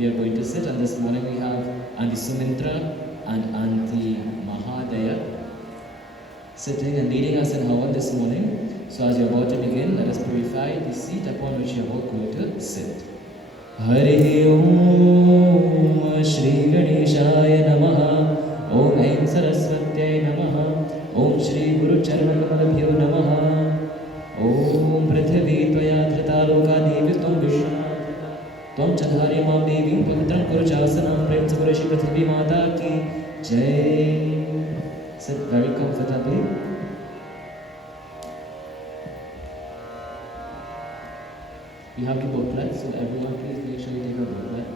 we are going to sit, and this morning we have Auntie Sumitra and Auntie Mahadaya sitting and leading us in Havan this morning. So as you're about to begin, let us purify the seat upon which you are all going to sit. Hari Om Shri Ganeshaya Namaha Om Aim Saraswatyai Namaha Om Shri Guru Charanakamabhyo Namaha Om Prithvi Tvaya Dhrita Loka Devi Tum Vishnu Tvam Chadhari Mam Devi Pavitram Kuru Chasanam Prem Sapurashi Prithvi Mata Ki Jai. Sit very comfortably. You have to booklet, so everyone please make sure you take a booklet.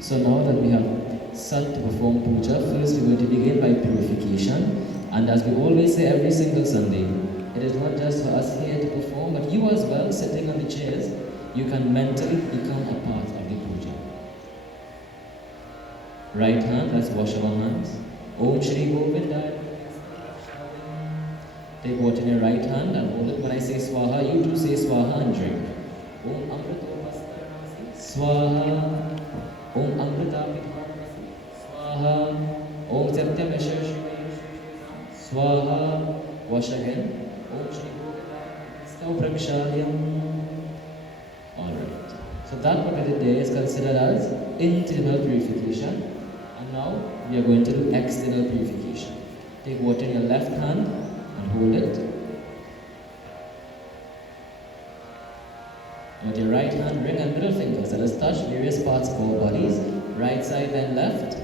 So now that we have sat to perform puja, first we're going to begin by purification. And as we always say every single Sunday, it is not just for us here to perform, but you as well, sitting on the chairs, you can mentally become a part of the puja. Right hand, let's wash our hands. Om Shri Govindaya. Take water in your right hand and hold it. When I say swaha, you too say swaha and drink. Om Amrito Vastaranasi Swaha. Om Amrita Pithanasi Swaha. Om Satyam Ashashivaya Swaha. Wash again. Om Shri Govindaya Stav Prakshalyam. Alright. So that what we did there is considered as internal purification. And now we are going to do external purification. Take water in your left hand and hold it. And with your right hand, ring and middle fingers. Let us touch various parts of our bodies. Right side then left.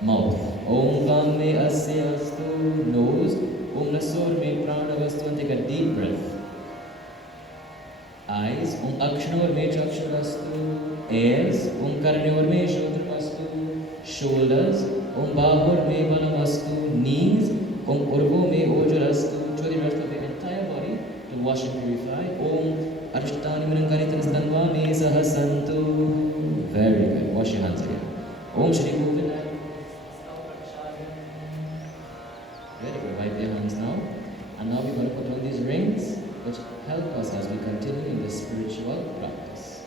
Mouth. Om Vam Me Asya Astu. Nose. Om Nasur Me Prana Vastu. And take a deep breath. Eyes. Om Akshanor Me Chakshurastu. Ears. Om Karnyor Me Shodramastu. Shoulders. Om Bahur Me Balamastu. Knees. Om Urvo Me Ojurastu. To the rest of the entire body to wash and purify. Om Arshtani Manankaritanstanva Me Sahasantu. Very good. Wash your hands again. Om Shri Govindaya. Very good. Wipe your hands now. And now we're going to put on these rings which help us as we continue in this spiritual practice.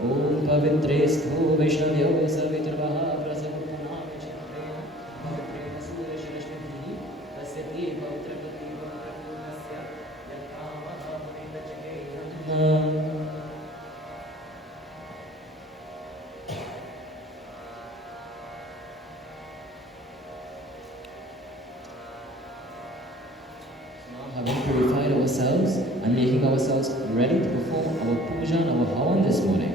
Om Pavitrestu Vaishnavyo Savitrvaha Prasavutana Vichitrena Pavitrena Surashirashmihi Tasyati Pavitrakati Pavitrakurnasya Yatkamaha Munindachake. Having purified ourselves and making ourselves ready to perform our puja and our havan this morning,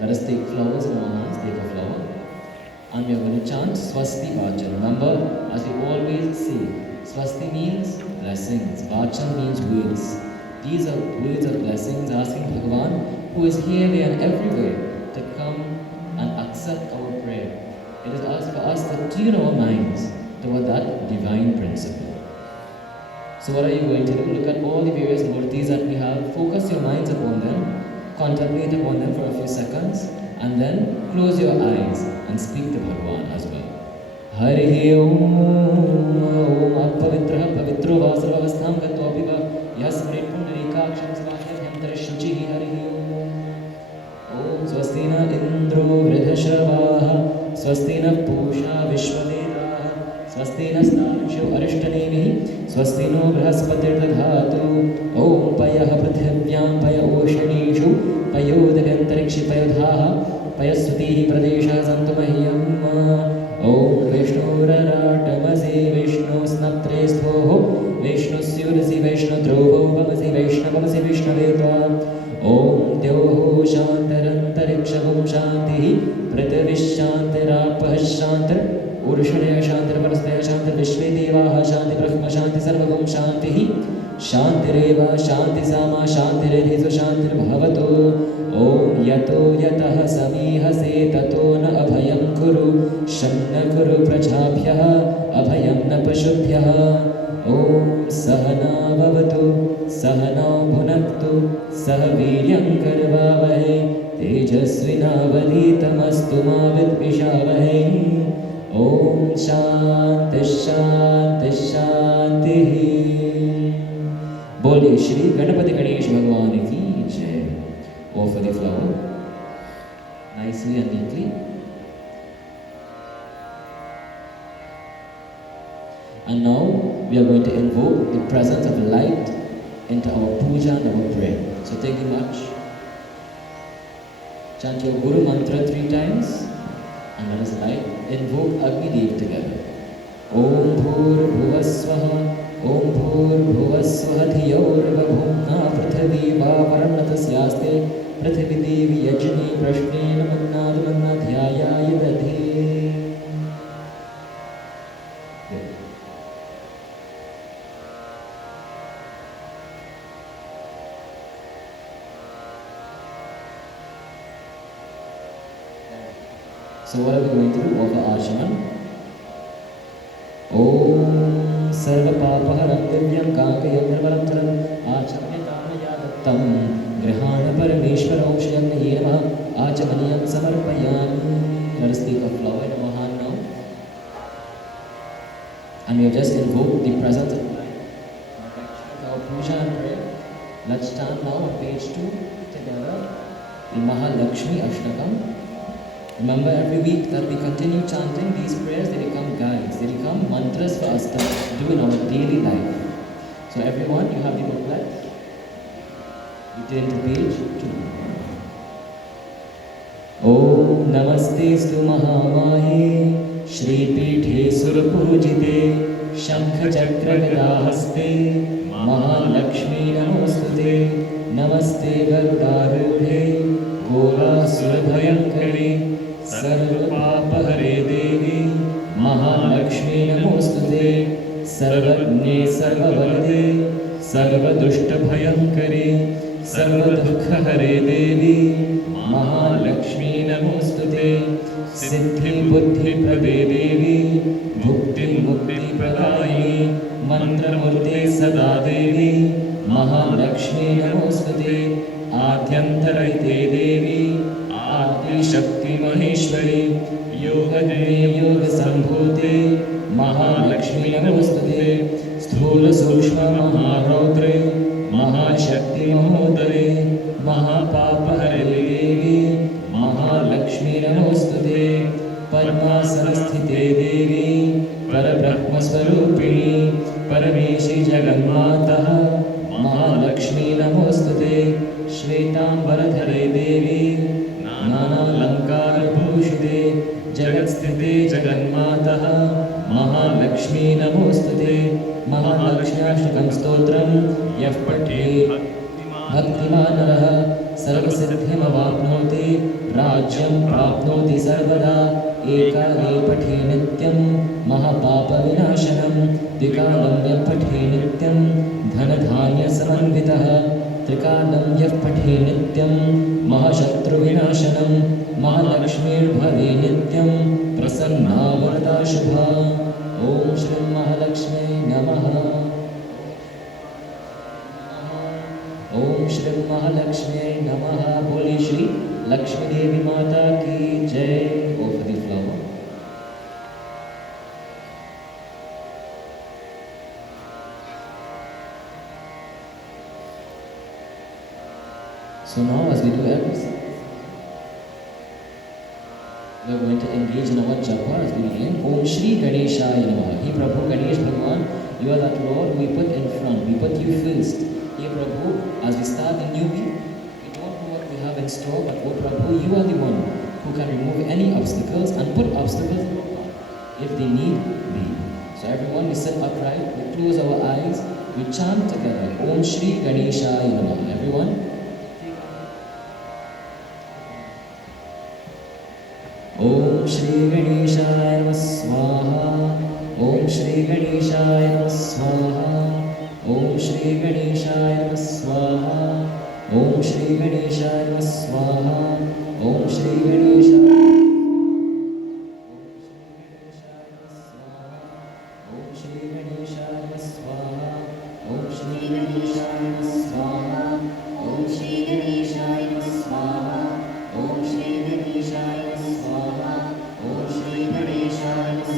let us take flowers in our hands, take a flower, and we are going to chant Swasti Vachan. Remember, as we always say, Swasti means blessings, Vachan means words. These are words of blessings, asking Bhagavan, who is here, there and everywhere, to come and accept our prayer. It is asked for us to tune our minds toward that divine principle. So what are you going to do? Look at all the various murtis that we have, focus your minds upon them, contemplate upon them for a few seconds, and then close your eyes and speak to Bhagavan as well. Hari Om Appavitraha Pavitro Vasarvavastham Gatvapiva Yasmrit Pundarikaksham Svahyahyam Tarishuchihi Hari Om Swastina Indro Vridhashavaha Swastina Pusha Vishwadevaha Swastina Snakshu Arishtanemihi Swastino Brahaspatirtadhatu Om Payah Prithivyam Paya Oshanishu Payodagantarikshi Payodhaha Payasutihi Pradesha Santumahyam Om Vishnu Raratamasi Vishnu Snaptrestho Vishnu Syurasi Vishnu Dhruvo Vamasi Vishnu Vamasi Vishnu Vedva Om Dyoho Shantarantarikshagum Shantihi Pritavishantirapaha Shantar Urushadaya Shantir Parastaya Shantir Vishve Devaha Shanti Brahma Shanti Sarvagum Shantihi Shantireva Shanti Sama Shantiredhisu Shantir Bhavato Om Yato Yataha Samihase Tato Na Abhayam Kuru Shanna Kuru Prajabhyaha Abhayam Na Pashubhyaha Om Sahana Bhavatu Sahana Bhunaktu Sahaviryam Karvavahe Tejasvinavaditamastu Ma Vidvishavahe Om Shanti Shanti Shanti. Bole Shri Ganapati Ganesh Bhagwan ki Jai. Offer the flower nicely and neatly. And now we are going to invoke the presence of light into our puja and our prayer. So take the match, chant your Guru mantra 3 times, and let us invoke Agni Dev together. Om Bhur Bhuvasvaha, Om Bhur Bhuvasvaha Dhiyor Vabhumna Prithvi Vavaranatasyaste Prithvi Devi Yajni Prashne Namanna Namanna Dhyaya Yadadhi. So what are we going to do? Offer Archaman. Om Sarva Papaharam Divyam Kankayam Nirvaram Charam Achamyatana Yadattam Grihana Parameshwaram Shayam Yema Achamaniyam Samarpayami. Let us take a flower in our hand now. And we have just invoked the presence of light. Our puja and prayer. Let's stand now on page 2 together. The Mahalakshmi Ashtakam. Remember, every week that we continue chanting these prayers, they become guides, they become mantras for us to do in our daily life. So everyone, you have the booklet. You turn to page 2. Om Namaste Mahamahe Shri Pithe Surpujite Shankha Chakra Gadahaste Mahalakshmi Namostute Namaste Garudarudhe Gora Surabhayankari Sarva Papa Hare Devi Mahalakshmi Namostute Sarvajne Sarvavade Sarva Dushta Bhayankari Sarva Dukha Hare Devi Mahalakshmi Namostute Siddhi Buddhi Prade Devi Bhukti Mukti Pradayini Mantra Murte Sada Devi Mahalakshmi Namostute Adhyantaraite Devi Adi Shakti Maheshwari Yogadne Yoga Sambhute Mahalakshmi Namostute Sthula Sukshma Maharautre Mahashakti Mahodare Mahapapa Hare Devi Mahalakshmi Namostute Padmasarasthite Devi Parabrahma Swarupini Parameshi Jagannatha Mahalakshmi Namostute Shvetambaradhare Devi Nana Lankara Bhushite Jagatstite Jagannatha Mahalakshmi Namostute Mahalakshmi Ashtakam Stotram Yah Pate Bhaktimanaraha Sarvasiddhim Avapnoti Rajyam Prapnoti Sarvada Ekale Pathe Nityam Mahapapa Vinashanam Dikalam Yah Pathe Nityam Dhanadhanya Samanvitaha Trikalam Yah Pathe Nityam Mahashatru Vinashanam Mahalakshmir Bhave Nityam Prasanna Varada Shubha. Om Shri Mahalakshmi Namaha. Om Shri Mahalakshmi Namaha. Boli Shri Lakshmi Devi Mata ki Jai. Offer the flower. So now as we do everything, we are going to engage in our japa as we begin. Om Shri Ganeshaya Namaha. Hey Prabhu Ganesh Bhagwan, you are that Lord we put in front, we put you first. Hey Prabhu, as we start the new week, we don't know what we have in store, but oh Prabhu, you are the one who can remove any obstacles and put obstacles in our path if they need be. So everyone, we sit upright, we close our eyes, we chant together. Om Shri Ganeshaya Namaha. Everyone. Om Shri Ganeshaya Namaha Swaha. Om Shri Ganeshaya Namaha Swaha. Om Shri Ganeshaya Namaha Swaha. Om Shri Ganeshaya Namaha Swaha. Om Shri Ganeshaya. Om Shri Ganeshaya Namaha Swaha. Om Shri Ganeshaya Namaha Swaha. Om Shri Ganeshaya Namaha Swaha. Om Shri Ganeshaya Namaha Swaha. Om Shri Ganeshaya Namaha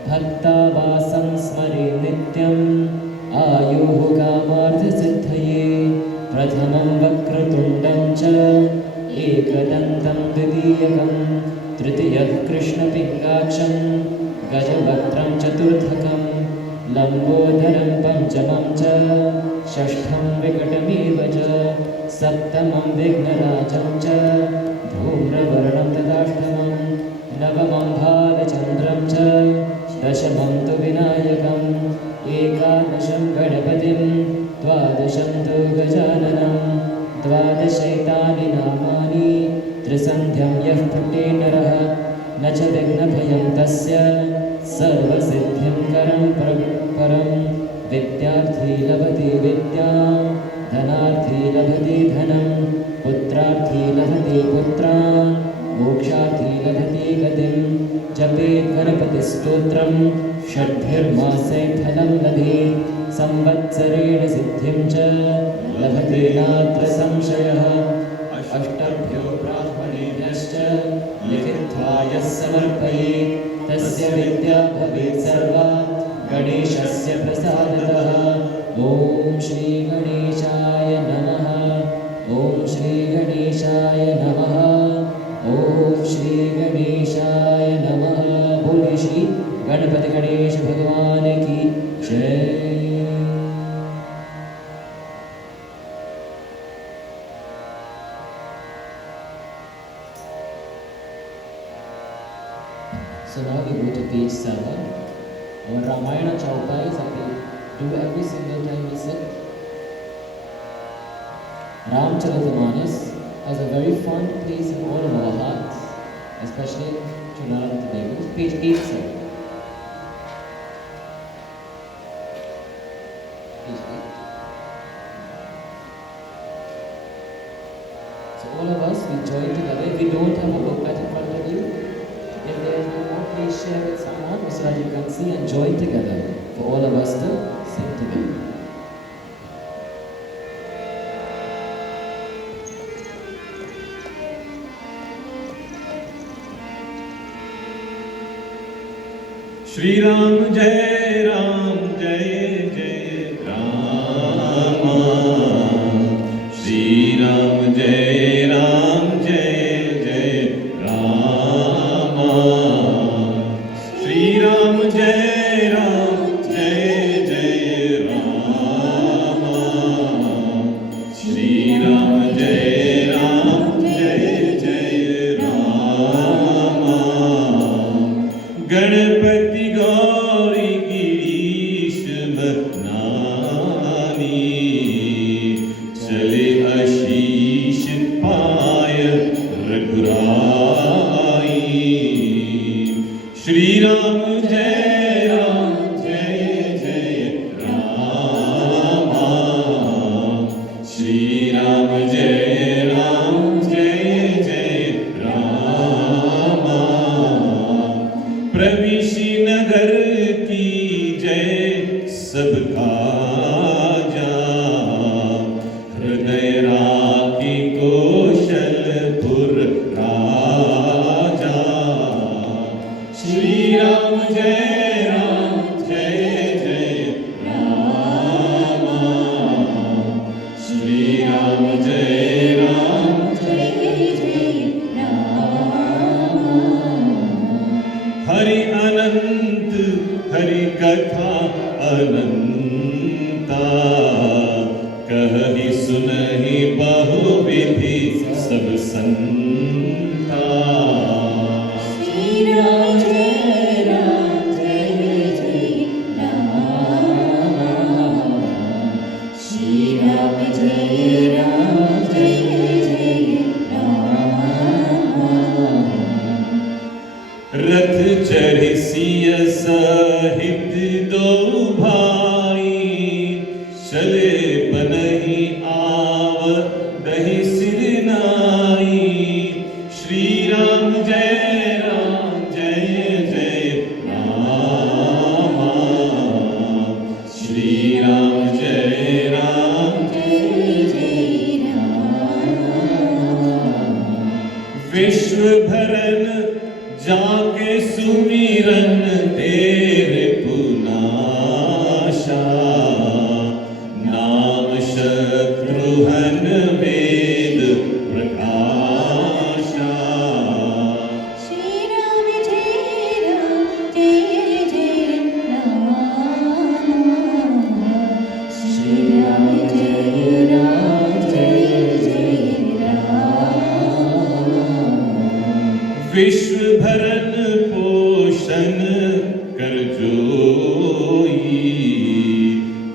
भक्तावासं स्मरे नित्यम् आयुः कामार्थसिद्धये प्रथमं वक्रतुण्डं च एकदन्तं द्वितीयकं तृतीयः कृष्णपिङ्गाक्षं गजवक्त्रं चतुर्थकं लम्बोदरं पञ्चमं च षष्ठं विकटमेव च सप्तमं विघ्नराजं च धूम्रवर्णं तदाष्टमं नवमं भालचन्द्रं च दशमं तु विनायकम् एकादशं गणपतिं द्वादशं तु गजाननं द्वादशैतानि नामानि त्रिसन्ध्यं यः पठे नरः न च विघ्नभयं तस्य सर्वसिद्धिं करं परं विद्यार्थी लभते विद्यां धनार्थी लभते धनं पुत्रार्थी लभते पुत्रान् मोक्षार्थी लभते गतिं जपेत् गणपतिस्तोत्रं षड्भिर्मासे फलं लभेत् संवत्सरेण सिद्धिं च लभते नात्र संशयः अष्टभ्यो ब्राह्मणेभ्यश्च लिखित्वा यः समर्पयेत् तस्य विद्या भवेत् सर्वा गणेशस्य प्रसादतः। ॐ श्री गणेशाय नमः। ॐ श्री गणेशाय नमः। ॐ श्री गणेशाय नमः। बोलिए श्री गणपति गणेश भगवान की जय। So now we go to page 7. Our Ramayana Chaupais that we do every single time we sit. Ramcharitamanas has a very fond place in all of our hearts, especially to Narayana Devotees. Page 8, sir. Page 8. So all of us, we join together. If we don't have a booklet in front of you, if there is no more, please share with someone so that you can see and join together for all of us to sing together. Shri Ram Jai Ram Jai Jai Rama. Shri Ram Jai Ram Jai Jai Rama. Shri Ram Jai Ram Jai Jai Rama. Shri Ram Jai Ram Jai Jai Rama. Ganapati Gauri Girish Bhatnani Chale Ashish Paya Raghurai. Shri Ram Jai Ram Jai Jai Rama. Shri Ram Jai Ram Jai Jai Rama. प्रविशी नगर की जय सबका जा हृदय राखी कौशलपुर राजा। श्री राम जय जय रामा। श्री राम जय हरि अनंत हरि कथा अनंता कहि सुनहि बहुविधि सब संता। श्री राम जय राम। श्री राम जय रथ चढ़ि सिय सहित दो भाई चले बनहि आव दहि सिर नाई। श्री राम जय जय रामा। श्री राम जय विश्व भरन जाके सुमिरन दे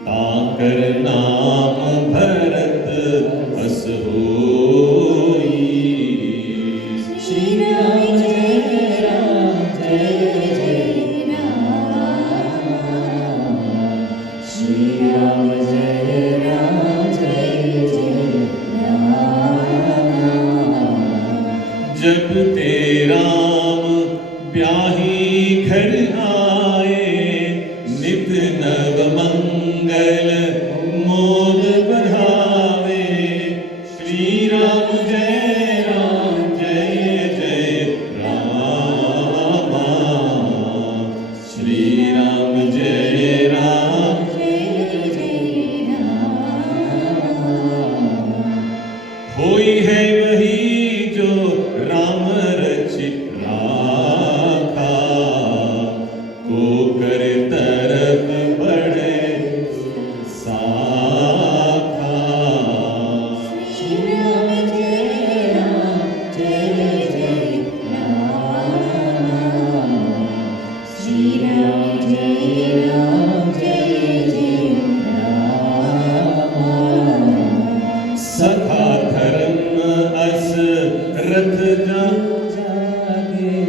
ताकर नाम भरत अस होई। श्री राम जय राम जय जय राम। श्री राम जय राम जय जय राम। जब ते राम ब्याही घर आए, नित नव मंगल मोद बढ़ावे। श्री राम जय जय राम। श्री राम जय जय राम। होई है वही जो राम रचित राखा, को कर तरफ बढ़े साखा। श्री राम जय जय राम। श्री राम जय जय राम। सखा धर्म अस रथ जागे,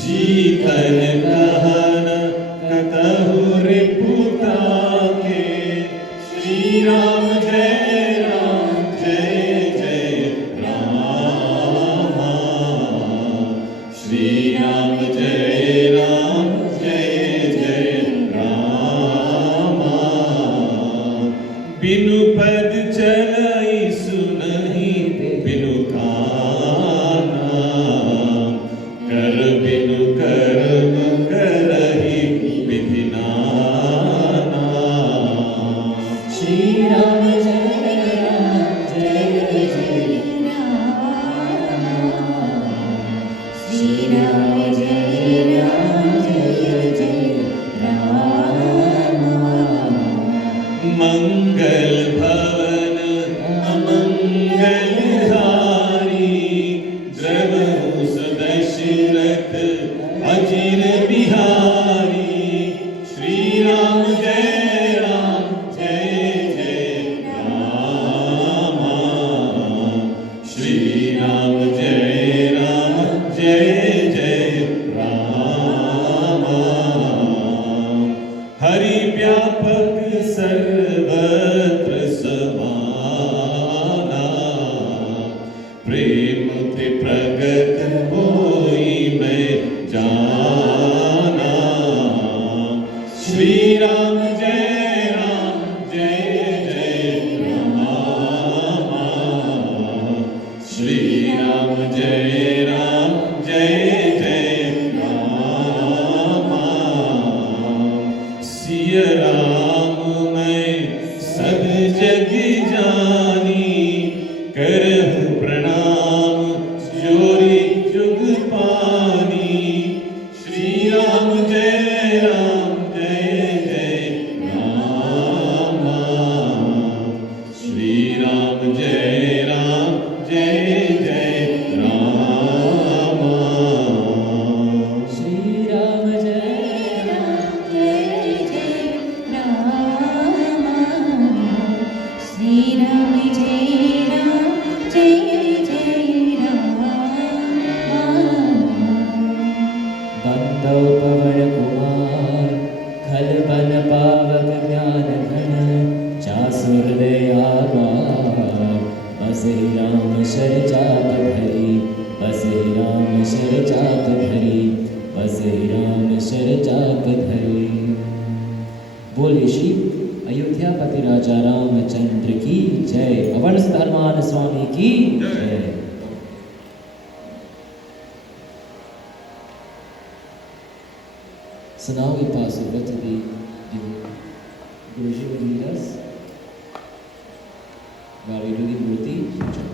जीतन कहन कतहु रिपुता के। श्री राम जय जय राम। श्री राम जय जय राम। बिनु पद चलाई सुनहि बिनु काना, कर बिनु कर्म करहि विधि नाना। श्री राम जय जय राम। श्री राम जय जय राम। मंगल भवन अमंगल हारी, द्रवहु सुदशरथ अजिर बिहारी। श्री राम जय जय राम। श्री राम जय जय राम। हरि व्यापक सर्वत्र समाना, प्रेम ते प्रगट होई मैं जाना। श्री राम जय जय राम। श्री राम जय जय राम। सिय राम मैं सब जग जानी, करहु प्रणाम जोरी जुग पानी। श्री राम जय जय राम। श्री राम जय जय राम। श्री राम जय जय राम। श्री राम जय जय राम। बंदो पवन कुमार खल बन पावक ज्ञान घन, चासु हृदय आगार बस ही राम शर चाप धरी। बस ही राम शर चाप धरी। बस ही राम शर चाप धरी। बोले श्री अयोध्यापति राजा रामचंद्र की जय। पवन धर्मान स्वामी की जय। So now we pass over to the Guruji will lead us while we do the Murti Puja.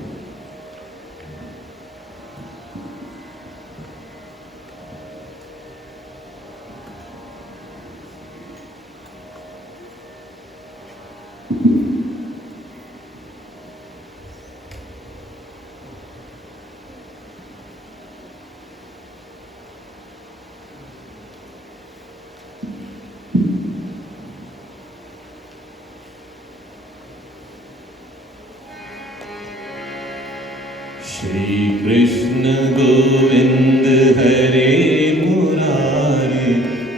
Shri Krishna Govind हरे मुरारी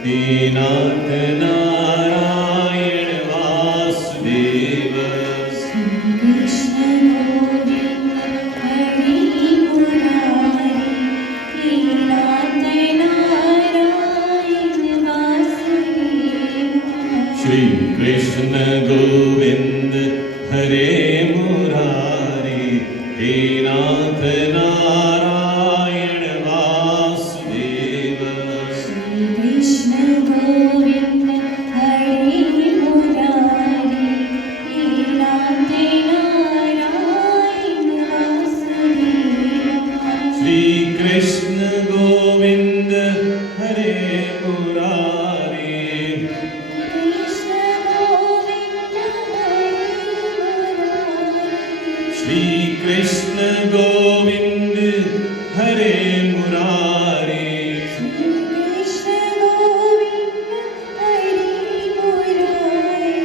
हे नाथ नारायण वासुदेव कृष्ण गोविंद हरि मुरारी हे नाथ नारायण वासुदेव श्री कृष्ण गोविंद हरे मुरारी हे नाथ नारायण वासुदेव श्री कृष्ण गोविंद हरि मुरारी हे नाथ नारायण वासुदेव श्री कृष्ण गोविंद हरे मुरारी कृष्ण गोविंद हरि मुरारी श्री कृष्ण गोविंद हरे मुरारी कृष्ण गोविंद हरि मुरारी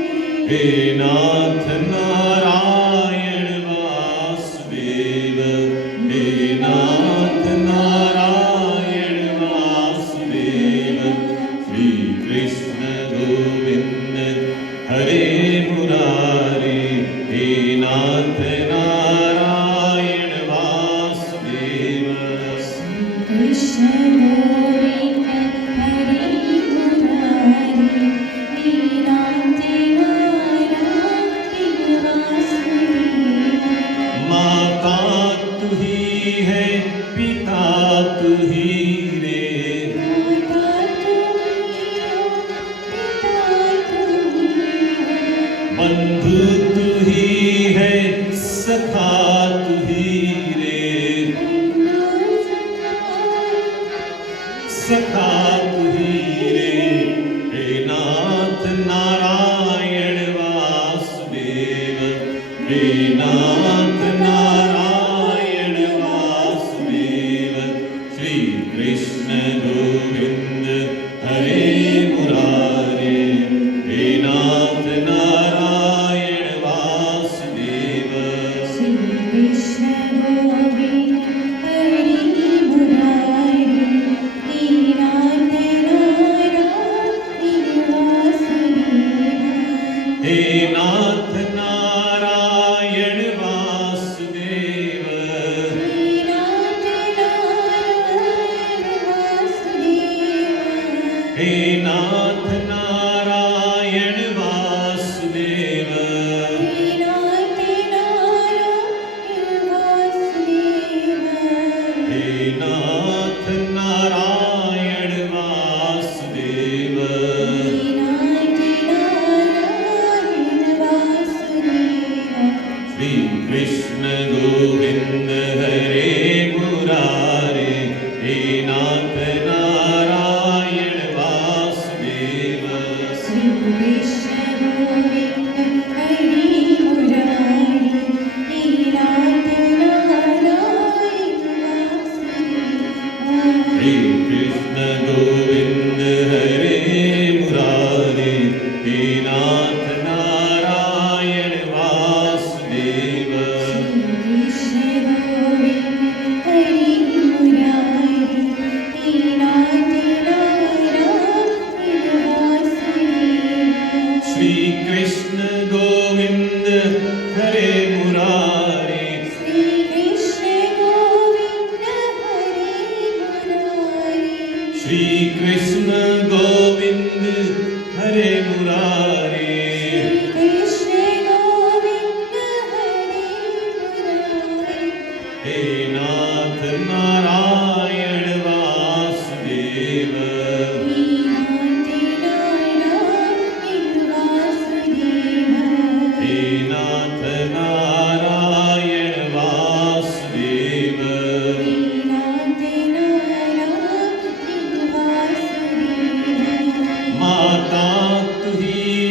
हे नाथ नारायण वासुदेव हे नाथ नारायण वासुदेव श्री कृष्ण गोविंद हरे मुरारी हे नाथ नारायण वासुदेव कृष्ण गोविंद हरि मुरारी हे नाथ नारायण वासुदेव माता तू ही है पिता तू ही रे माता तुम्ही हो पिता तुम्ही हो बंधु तू ही है सखा तू ही रे सखा तू ही रे हे नाथ नारायण वासुदेव हे नाथ नारायण वासुदेव श्री कृष्ण गोविंद हरे मुरारी हे नाथ नारायण वासुदेव श्री कृष्ण गोविंद हरि मुरारी हे नाथ नारायण वासुदेव हे नाथ नारायण वासुदेव हे नाथ नारायण वासुदेव हे नाथ नारायण वासुदेव हे नाथ नारायण वासुदेव हे नाथ नारायण वासुदेव हे नाथ नारायण वासुदेव श्री कृष्ण गोविंद हरे मुरारी हे नाथ नारायण वासुदेव श्री कृष्ण गोविंद हरि मुरारी हे नाथ नारायण वासुदेव श्री कृष्ण गोविंद हरे मुरारी हे नाथ नारायण वासुदेव कृष्ण गोविंद हरि मुरारी हे नाथ नारायण वासुदेव श्री कृष्ण गोविंद हरे मुरारी श्री कृष्ण गोविंद हरि मुरारी श्री कृष्ण गोविंद हरे मुरारी कृष्ण गोविंद हरि मुरारी हे नाथ नारायण वासुदेव हे नाथ नारायण वासुदेव हे नाथ नारायण वासुदेव हे नाथ नारायण वासुदेव माता तू ही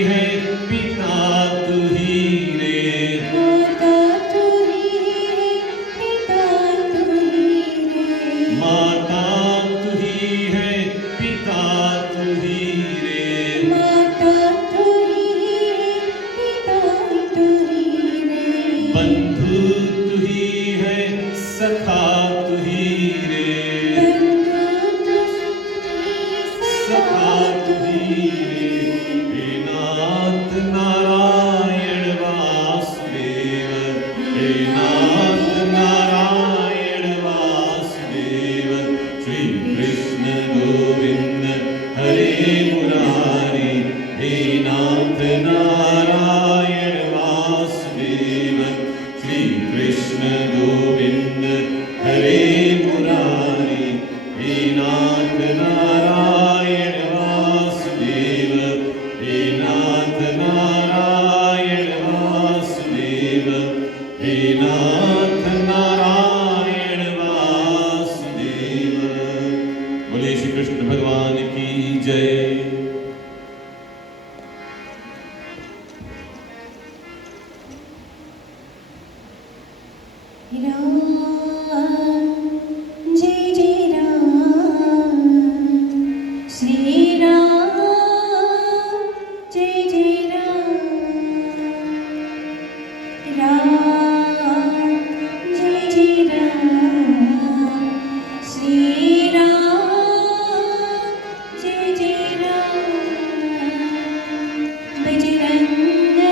नाथ नारायण वासुदेव श्री कृष्ण गोविंद हरे मुरारी हे नाथ नारायण वासुदेव हे नाथ नारायण वासुदेव हे नाथ नारायण वासुदेव। बोले श्री कृष्ण भगवान की जय। राम जय जय राम श्री राम जय जय राम जय जय राम श्री राम जय जय राम बजरंगबली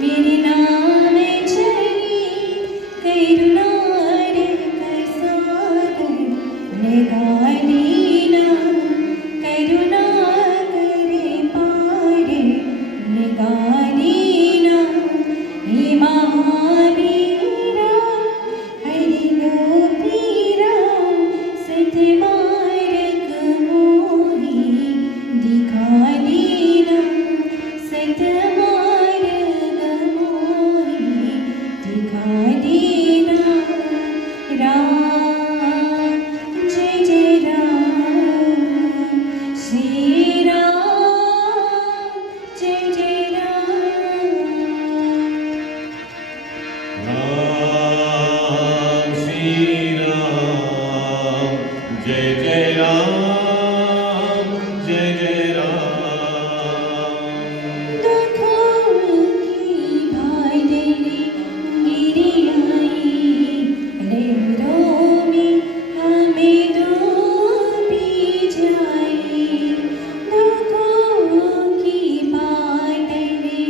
मेरे नाम चली करुणा रे सागर लगा दीना करुणा करे पार लगा दीना हे महावीरा हरि गोपीरा सतमार्ग मोहि दिखा दीना सतमार्ग मोहि दिखा दीना। राम जय जय राम श्री राम जय जय राम राम श्री राम जय जय राम जय जय राम। दुखों की भादरी गिरी आई लहरों में हमें डूबी जाई दुखों की भादरी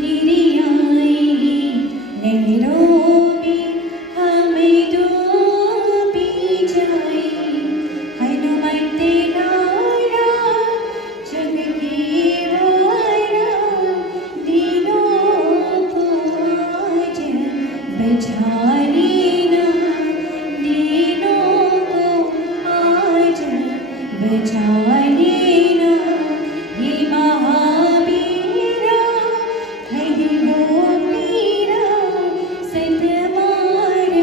गिरी आई लहरों में हमें डूबी जाई हनुमत लाला जग की वाला दिलों को आज बचा लेना दिलों को आज बचा लेना हे महावीरा हरि गोपीरा सतमार्ग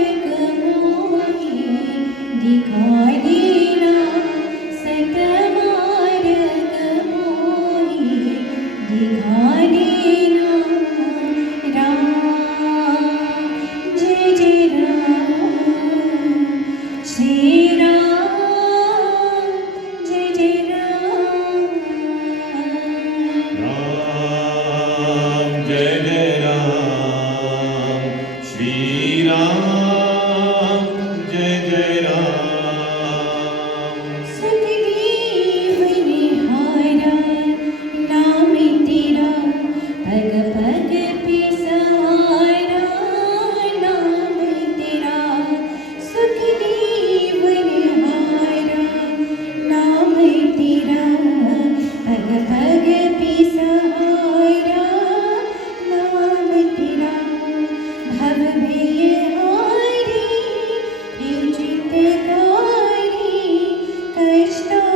मोहि दिखा देना सतमार्ग मोहि दिखा देना। राम जय जय राम श्री राम जय जय राम राम जय जय राम श्री राम जय जय राम। सुखदेव निहारा नाम तेरा पग पग पे सहारा नाम तेरा सुखदेव निहारा नाम तेरा पग पग पे सहारा नाम तेरा भव भय हारी चितकारी कष्टों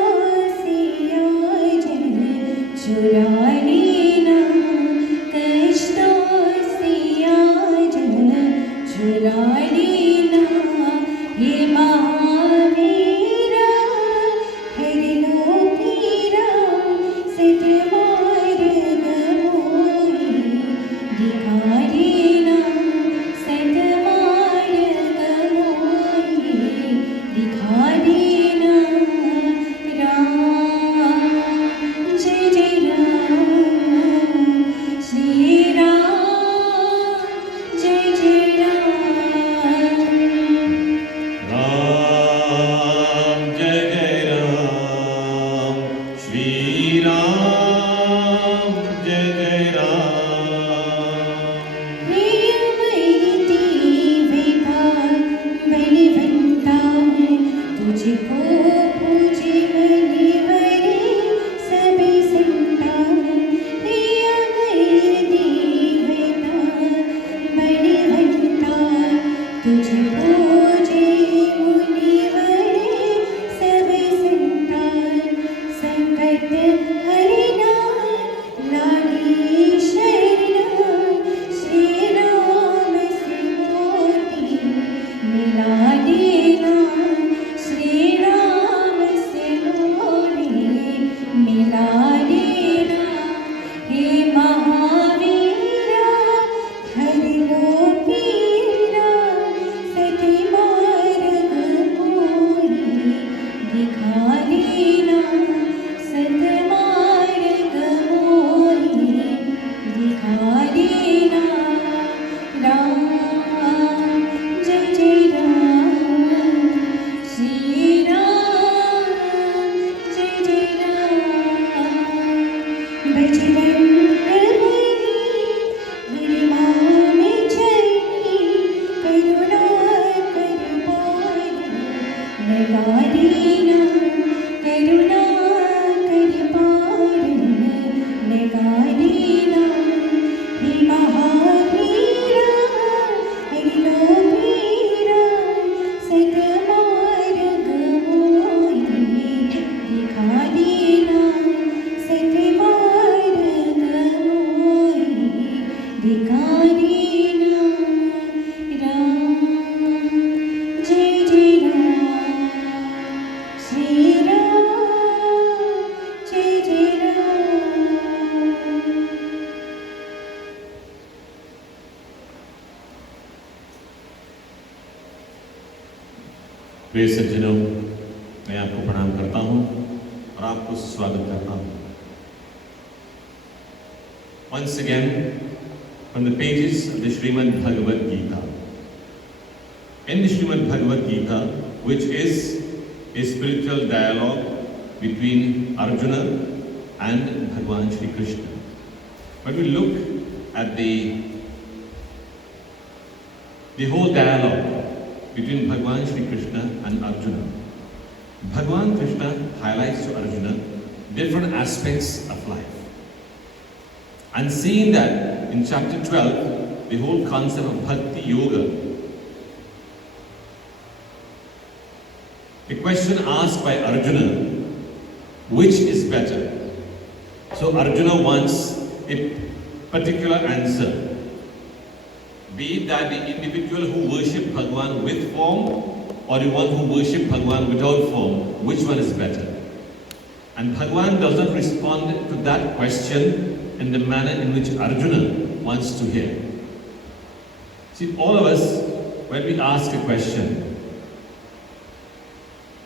से आज चुरा लेना कष्टों से आज चुरा लेना हे महावीरा हरि गोपीरा सतमार्ग मोहि दिखा देना सतमार्ग मोहि दिखा देना। राम जय जय राम प्रिय सज्जनों, मैं आपको प्रणाम करता हूं और आपको स्वागत करता हूं. Once again, from the pages of the Srimad Bhagavad Gita. In the Srimad Bhagavad Gita, which is a spiritual dialogue between Arjuna and Bhagavan Shri Krishna. When we look at the whole dialogue between Bhagavan Shri Krishna and Arjuna, Bhagavan Krishna highlights to Arjuna different aspects of life. And seeing that in chapter 12, the whole concept of Bhakti Yoga, a question asked by Arjuna, which is better? So Arjuna wants a particular answer. Be it that the individual who worship Bhagavan with form or the one who worship Bhagavan without form, which one is better? And Bhagavan does not respond to that question in the manner in which Arjuna wants to hear. See, all of us, when we ask a question,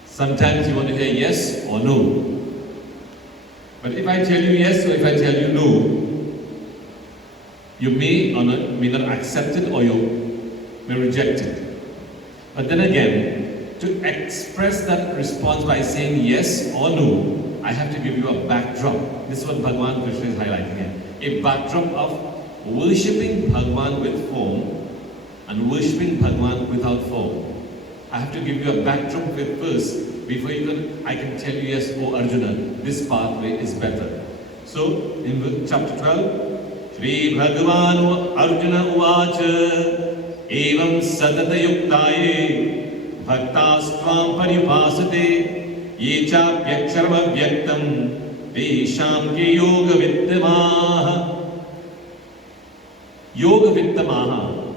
sometimes you want to hear yes or no. But if I tell you yes or if I tell you no, you may or may not accept it or you may reject it. But then again, to express that response by saying yes or no, I have to give you a backdrop. This is what Bhagavan Krishna is highlighting here. A backdrop of worshipping Bhagavan with form and worshipping Bhagavan without form. I have to give you a backdrop of it first before I can tell you yes, oh Arjuna, this pathway is better. So in chapter 12, Shri Bhagavan Arjuna Uvacha Evam Satata Yuktaye Bhaktastvam Paripasate Yecha Vyakshara Vyaktam Tesham Ke Yoga Vittamaha Yoga Vittamaha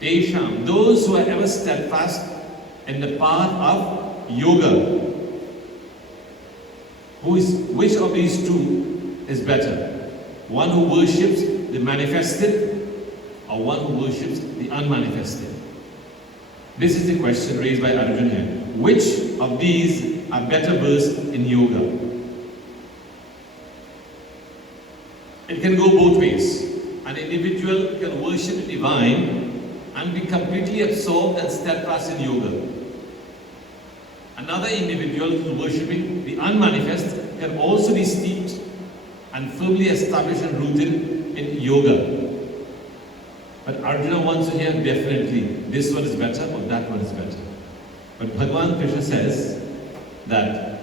Tesham, those who are ever steadfast in the path of yoga. Which of these two is better? One who worships the manifested or one who worships the unmanifested? This is the question raised by Arjuna here. Which of these are better versed in yoga? It can go both ways. An individual can worship the divine and be completely absorbed and steadfast in yoga. Another individual who is worshipping the unmanifest can also be steeped and firmly established and rooted in yoga. But Arjuna wants to hear definitely this one is better or that one is better. But Bhagavan Krishna says that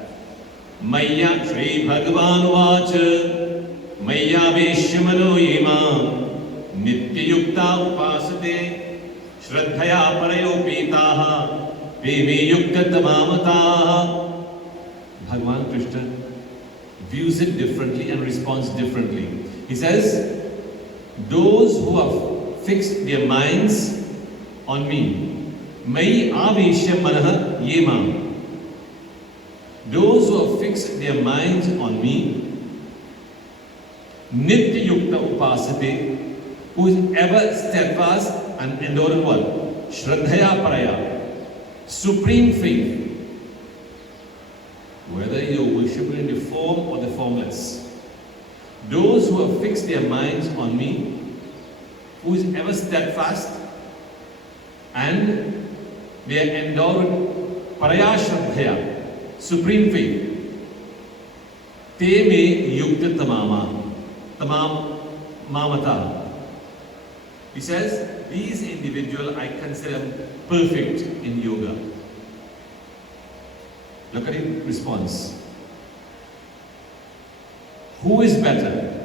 Maya Shri Bhagavan Vacha Maya Veshyamano Yema Nitya Yukta Upasate Shraddhaya Parayo Pitaha Deve Yukta Tamamataha. Bhagavan Krishna views it differently and responds differently. He says, those who have fixed their minds on me, Mai Aveshya Manaha Yema. Those who have fixed their minds on me, Nitya Yukta Upasate, who is ever steadfast and endure in what? Shraddhaya Paraya, supreme faith. Whether you're worshipping in the form or the formless. Those who have fixed their minds on me, who is ever steadfast, and they are endowed with paraya shraddhaya, supreme faith. te me yukta mamata. He says, these individuals I consider perfect in yoga. Look at his response. Who is better?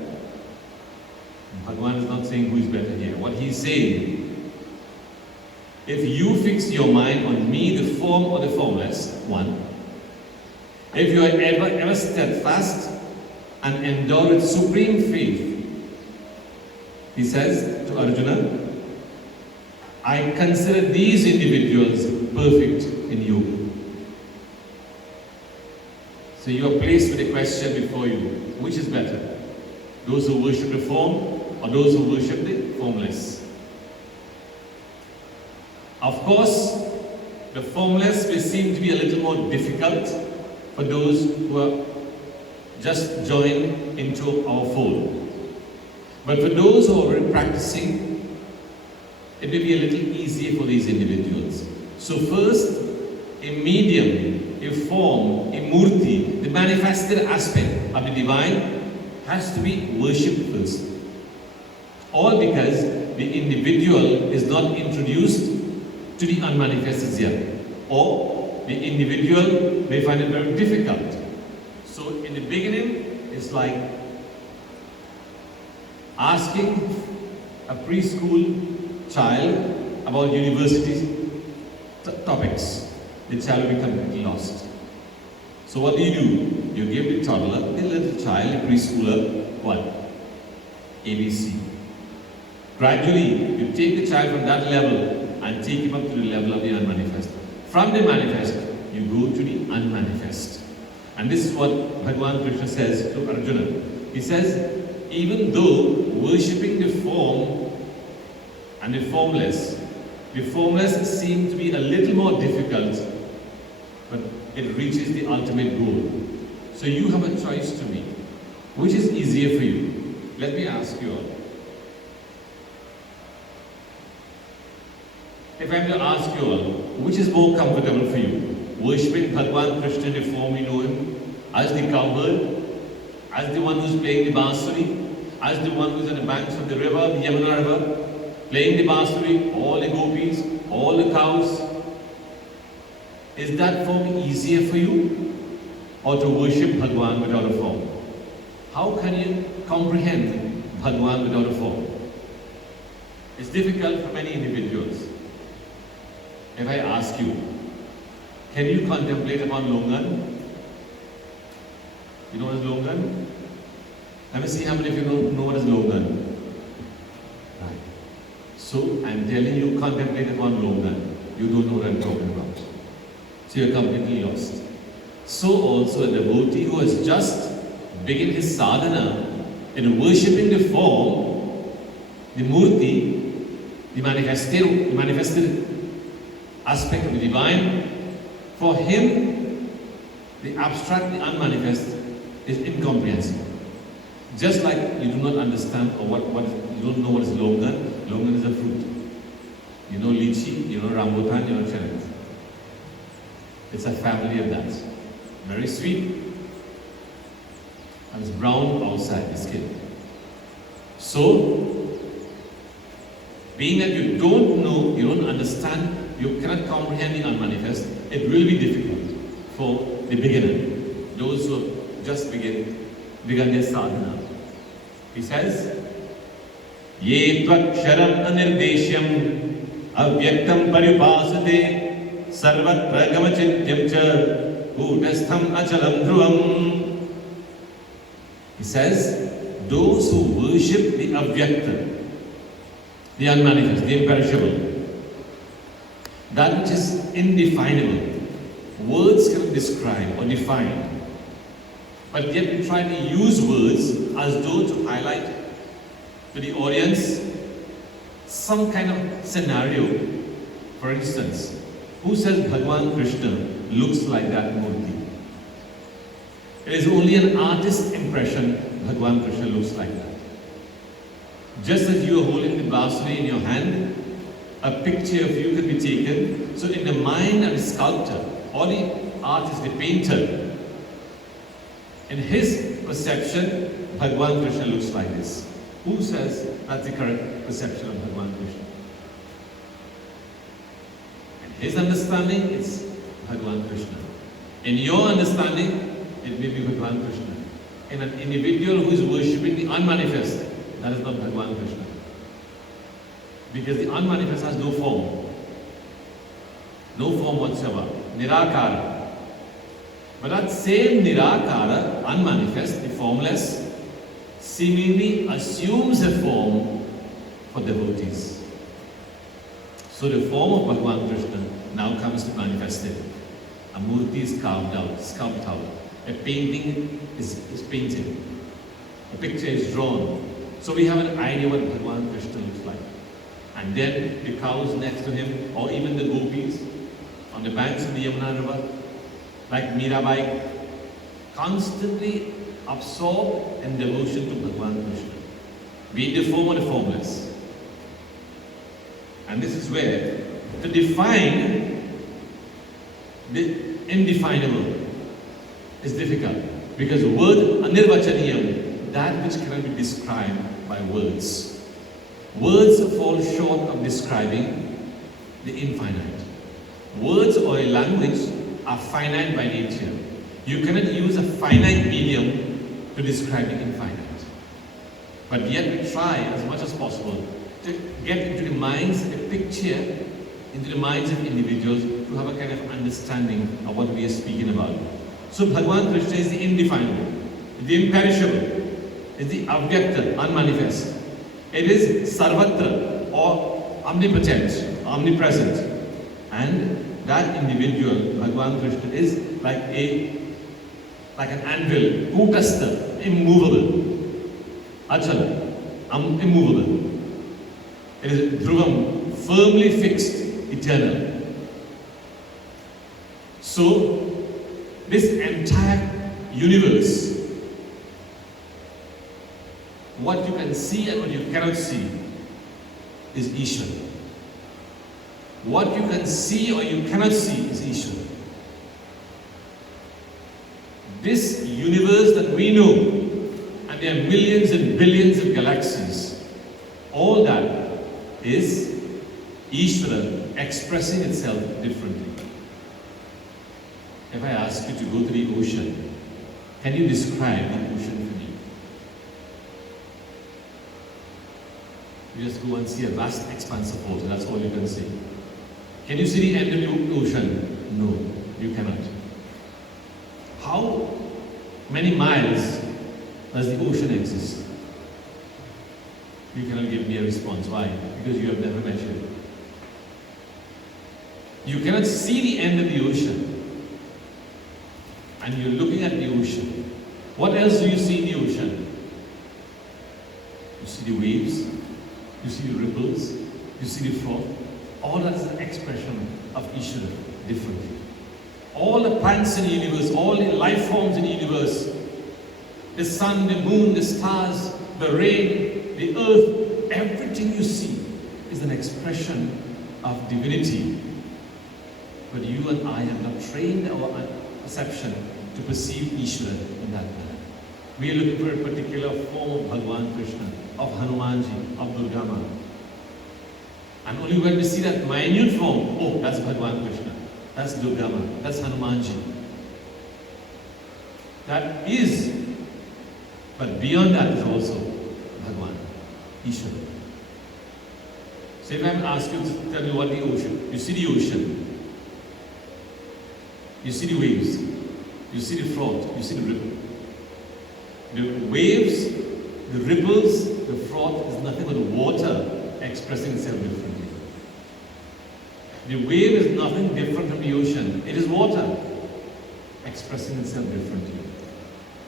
Bhagavan is not saying who is better here. What he is saying, if you fix your mind on me, the form or the formless, one. If you are ever steadfast and endure with supreme faith, he says to Arjuna, I consider these individuals perfect in yoga. So you are placed with a question before you. Which is better? Those who worship the form or those who worship the formless? Of course, the formless may seem to be a little more difficult for those who are just joined into our fold. But for those who are already practicing, it may be a little easier for these individuals. So first, a medium, a form, a murti, the manifested aspect of the divine has to be worshipped first. All because the individual is not introduced to the unmanifested yet, or the individual may find it very difficult. So in the beginning, it's like asking a preschool child about university topics. The child will be completely lost. So what do? You give the toddler, the little child, the preschooler, what? ABC. Gradually, you take the child from that level and take him up to the level of the unmanifest. From the manifest, you go to the unmanifest. And this is what Bhagavan Krishna says to Arjuna. He says, even though worshipping the form and the formless seem to be a little more difficult, but it reaches the ultimate goal. So you have a choice to make. Which is easier for you? Let me ask you all. If I am to ask you all, which is more comfortable for you? Worshipping Bhagavan Krishna in the form we know him, as the cowbird, as the one who is playing the bansuri, as the one who is on the banks of the river, the Yamuna river, playing the bansuri, all the gopis, all the cows. Is that form easier for you? Or to worship Bhagavan without a form? How can you comprehend Bhagavan without a form? It's difficult for many individuals. If I ask you, can you contemplate upon Longan? You know what is Longan? Let me see how many of you know what is Longan. Right. So I'm telling you, contemplate upon Longan. You don't know what I'm talking about. So you're completely lost. So also a devotee who has just begun his sadhana in worshipping the form, the murti, the manifested aspect of the divine, for him, the abstract, the unmanifest is incomprehensible. Just like you do not understand or you don't know what is longan. Longan is a fruit. You know lychee, you know rambutan, you know cherry. It's a family of that. Very sweet. And it's brown outside the skin. So, being that you don't know, you don't understand, you cannot comprehend the unmanifest, it will be difficult for the beginner, those who have just begun their sadhana. He says, Ye tvaksharam anirdeshyam avyaktam paripasate sarvatra gamachityam cha kutestham achalam dhruvam. He says, those who worship the avyakta, the unmanifest, the imperishable, that which is indefinable, words cannot describe or define, but yet we try to use words as though to highlight to the audience some kind of scenario. For instance, who says Bhagavan Krishna looks like that murti? It is only an artist's impression Bhagavan Krishna looks like that. Just as you are holding the bansuri in your hand, a picture of you can be taken. So in the mind of the sculptor or the artist, the painter, in his perception, Bhagwan Krishna looks like this? Who says that's the correct perception of Bhagwan Krishna? In his understanding, it's Bhagwan Krishna. In your understanding, it may be Bhagwan Krishna. In an individual who is worshipping the unmanifest, that is not Bhagwan Krishna. Because the unmanifest has no form. No form whatsoever. Nirakara. But that same Nirakara, unmanifest, the formless, seemingly assumes a form for devotees. So the form of Bhagwan Krishna now comes to manifest it. A murti is carved out, sculpted out. A painting is painted. A picture is drawn. So we have an idea what Bhagwan Krishna looks like. And then the cows next to him, or even the gopis on the banks of the Yamuna River, like Mirabai, constantly absorbed in devotion to Bhagwan Krishna. Be it the form or the formless. And this is where to define the indefinable is difficult. Because word anirvachaniyam, that which cannot be described by words. Words fall short of describing the infinite. Words or a language are finite by nature. You cannot use a finite medium to describe the infinite. But yet we try as much as possible to get into the minds, a picture, into the minds of individuals to have a kind of understanding of what we are speaking about. So Bhagwan Krishna is the indefinable, the imperishable, is the avyakta, unmanifest. It is sarvatra or omnipotent, omnipresent. And that individual, Bhagwan Krishna, is like an anvil, kutastha, immovable. Achala, immovable. It is dhruvam, firmly fixed, eternal. So, this entire universe, what you can see and what you cannot see, is Ishvara. What you can see or you cannot see is Ishvara. This universe that we know, and there are millions and billions of galaxies, all that is Ishvara expressing itself differently. If I ask you to go to the ocean, can you describe the ocean for me? You just go and see a vast expanse of water, that's all you can see. Can you see the end of the ocean? No, you cannot. How many miles does the ocean exist? You cannot give me a response. Why? Because you have never measured. You cannot see the end of the ocean. And you're looking at the ocean. What else do you see in the ocean? You see the waves, you see the ripples, you see the froth. All that is an expression of Ishvara differently. All the plants in the universe, all the life forms in the universe, the sun, the moon, the stars, the rain, the earth, everything you see is an expression of divinity. But you and I have not trained our perception to perceive Ishvara in that manner. We are looking for a particular form of Bhagwan Krishna, of Hanumanji, of Durga Ma. And only when we see that minute form, oh, that's Bhagwan Krishna, that's Durga Ma, that's Hanumanji. That is, but beyond that is also Bhagwan, Ishvara. So if I ask you to tell me what the ocean, you see the ocean, you see the waves, you see the froth, you see the ripple. The waves, the ripples, the froth is nothing but water expressing itself differently. The wave is nothing different from the ocean. It is water expressing itself differently.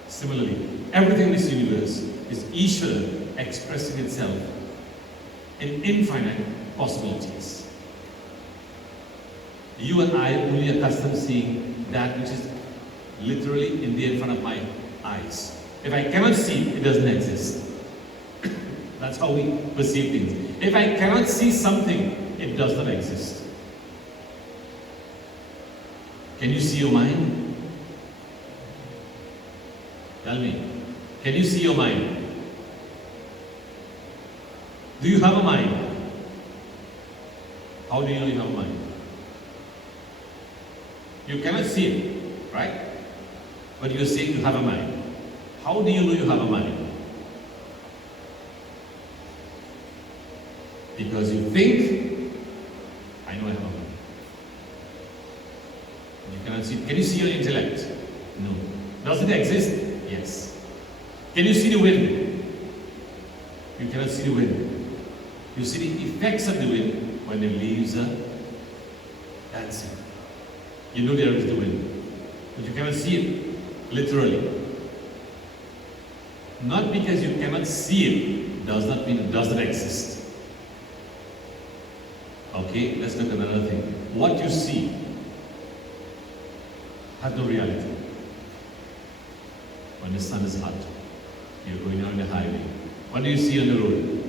Similarly, everything in this universe is Ishvara expressing itself in infinite possibilities. You and I only accustomed seeing that which is literally in front of my eyes. If I cannot see, it doesn't exist. That's how we perceive things. If I cannot see something, it does not exist. Can you see your mind? Tell me. Can you see your mind? Do you have a mind? How do you know you have a mind? You cannot see it, right? But you are saying you have a mind. How do you know you have a mind? Because you think, I know I have a mind. You cannot see. Can you see your intellect? No. Does it exist? Yes. Can you see the wind? You cannot see the wind. You see the effects of the wind when the leaves are dancing. You know there is the wind, but you cannot see it literally. Not because you cannot see it does not mean it doesn't exist. Okay, let's look at another thing. What you see has no reality. When the sun is hot, you're going down the highway. What do you see on the road?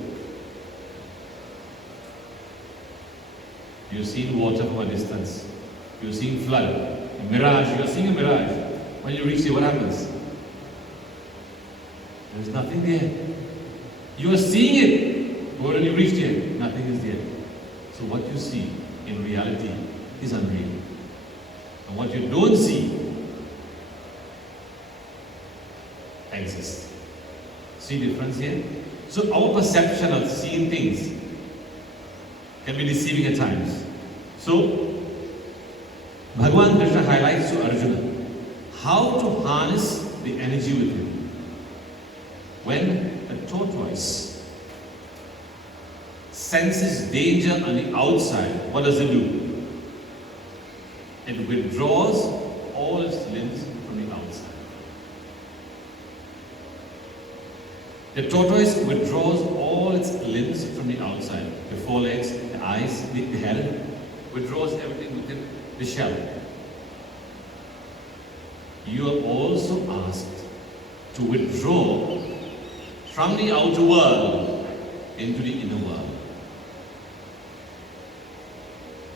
You're seeing water from a distance. You're seeing flood, a mirage. You're seeing a mirage. When you reach there, what happens? There's nothing there. You are seeing it, but when you reach there, nothing is there. So what you see in reality is unreal. And what you don't see exists. See the difference here? So our perception of seeing things can be deceiving at times. So Bhagavan Krishna highlights to Arjuna how to harness the energy within. When a tortoise senses danger on the outside, what does it do? It withdraws all its limbs from the outside. The tortoise withdraws all its limbs from the outside. The forelegs, the eyes, the head, withdraws everything within the shell. You are also asked to withdraw from the outer world into the inner world.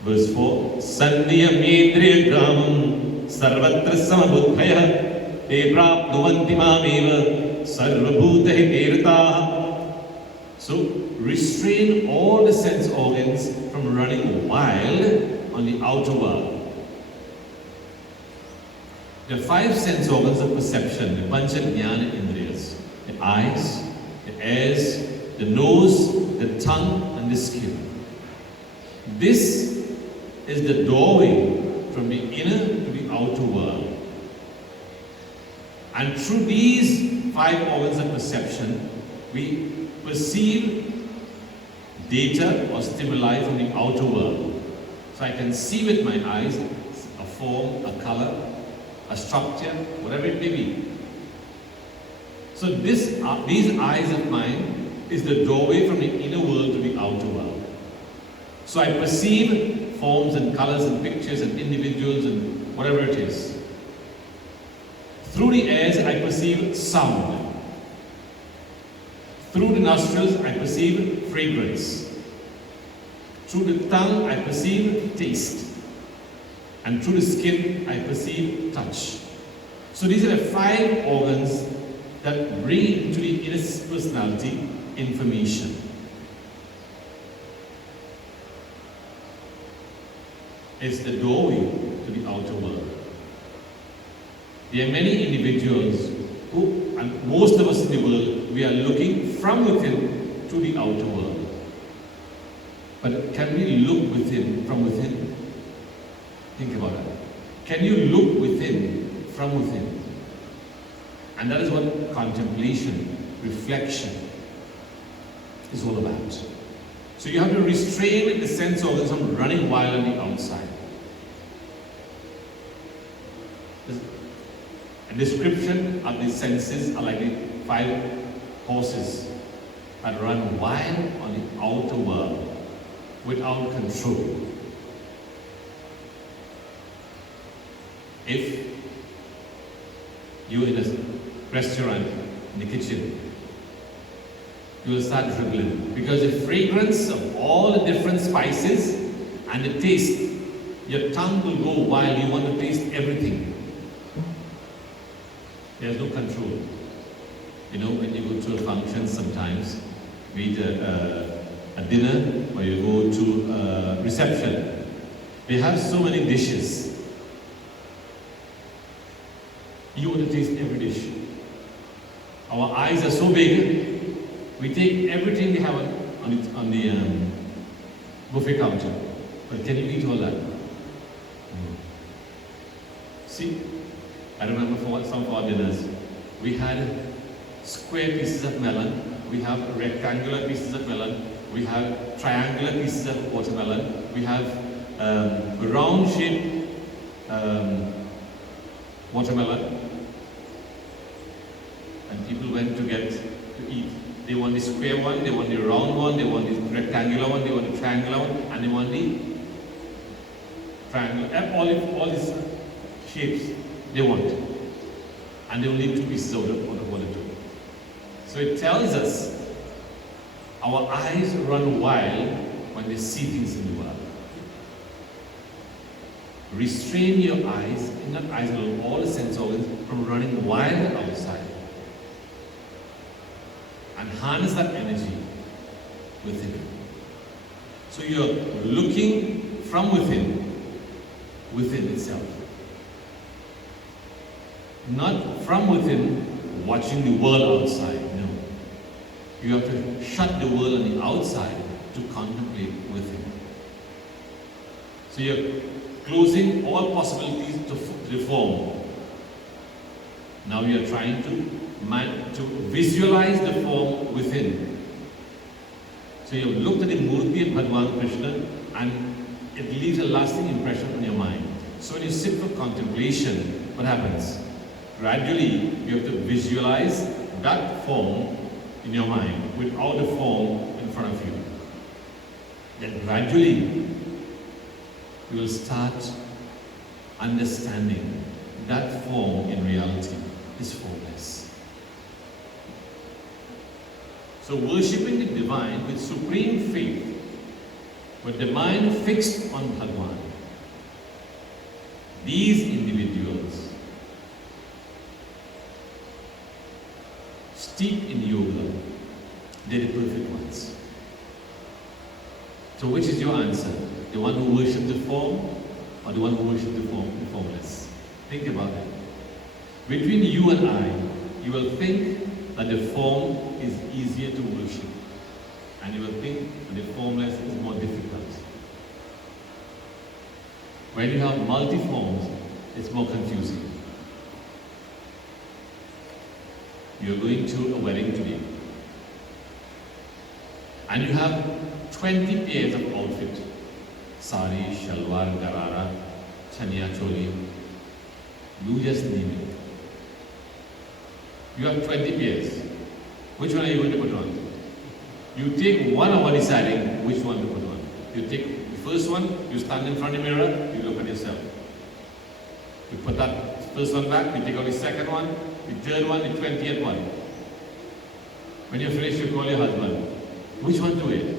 Verse 4, Sandhya Medriya Gramam Sarvatra Samabuddhaya Te Prapnuvanti Mameva Sarvabhuta Hitirtaha. So restrain all the sense organs from running wild on the outer world. The five sense organs of perception, the Pancha Jnana Indriyas, the eyes, the ears, the nose, the tongue, and the skin. This is the doorway from the inner to the outer world. And through these five organs of perception, we perceive data or stimuli from the outer world. So I can see with my eyes a form, a color, a structure, whatever it may be. So these eyes of mine is the doorway from the inner world to the outer world. So I perceive forms and colors and pictures and individuals and whatever it is. Through the ears I perceive sound. Through the nostrils I perceive fragrance. Through the tongue I perceive taste. And through the skin, I perceive touch. So these are the five organs that bring into the inner personality information. It's the doorway to the outer world. There are many individuals who, and most of us in the world, we are looking from within to the outer world. But can we look within, from within? Think about it. Can you look within, from within? And that is what contemplation, reflection is all about. So you have to restrain the sense organs from running wild on the outside. A description of the senses are like the five horses that run wild on the outer world without control. If you're in a restaurant, in the kitchen, you will start dribbling because the fragrance of all the different spices and the taste, your tongue will go wild. You want to taste everything. There's no control. You know, when you go to a function sometimes, be it a dinner or you go to a reception, they have so many dishes. You want to taste every dish. Our eyes are so big, we take everything we have on the buffet counter. But can you eat all that? No. See, I remember for some of our dinners, we had square pieces of melon, we have rectangular pieces of melon, we have triangular pieces of watermelon, we have round shaped watermelon, and people went to eat. They want the square one, they want the round one, they want the rectangular one, they want the triangular one, and they want the triangular, all these shapes they want. And they will need 2 pieces out of one or two. So it tells us our eyes run wild when they see things in the world. Restrain your eyes, not eyes alone, all the sense organs from running wild outside. And harness that energy within. So you're looking from within itself. Not from within, watching the world outside, no. You have to shut the world on the outside to contemplate within. So you're closing all possibilities to reform. Now you're trying to visualize the form within. So you've looked at the Murti of Bhagavan Krishna and it leaves a lasting impression on your mind. So when you sit for contemplation, what happens? Gradually, you have to visualize that form in your mind without the form in front of you. Then gradually, you will start understanding that form in reality is formless. So worshipping the divine with supreme faith, with the mind fixed on Bhagavan, these individuals steeped in yoga, they're the perfect ones. So which is your answer? The one who worships the form or the one who worships the formless? Think about it. Between you and I, you will think that the form is easier to worship, and you will think that the formless is more difficult. When you have multi-forms, it's more confusing. You're going to a wedding today, and you have 20 pairs of outfit. Sari, shalwar, garara, chaniya choli. You just name it. You have 20 pairs. Which one are you going to put on? You take 1 hour deciding which one to put on. You take the first one, you stand in front of the mirror, you look at yourself. You put that first one back, you take out the second one, the third one, the 20th one. When you're finished, you call your husband. Which one to wear?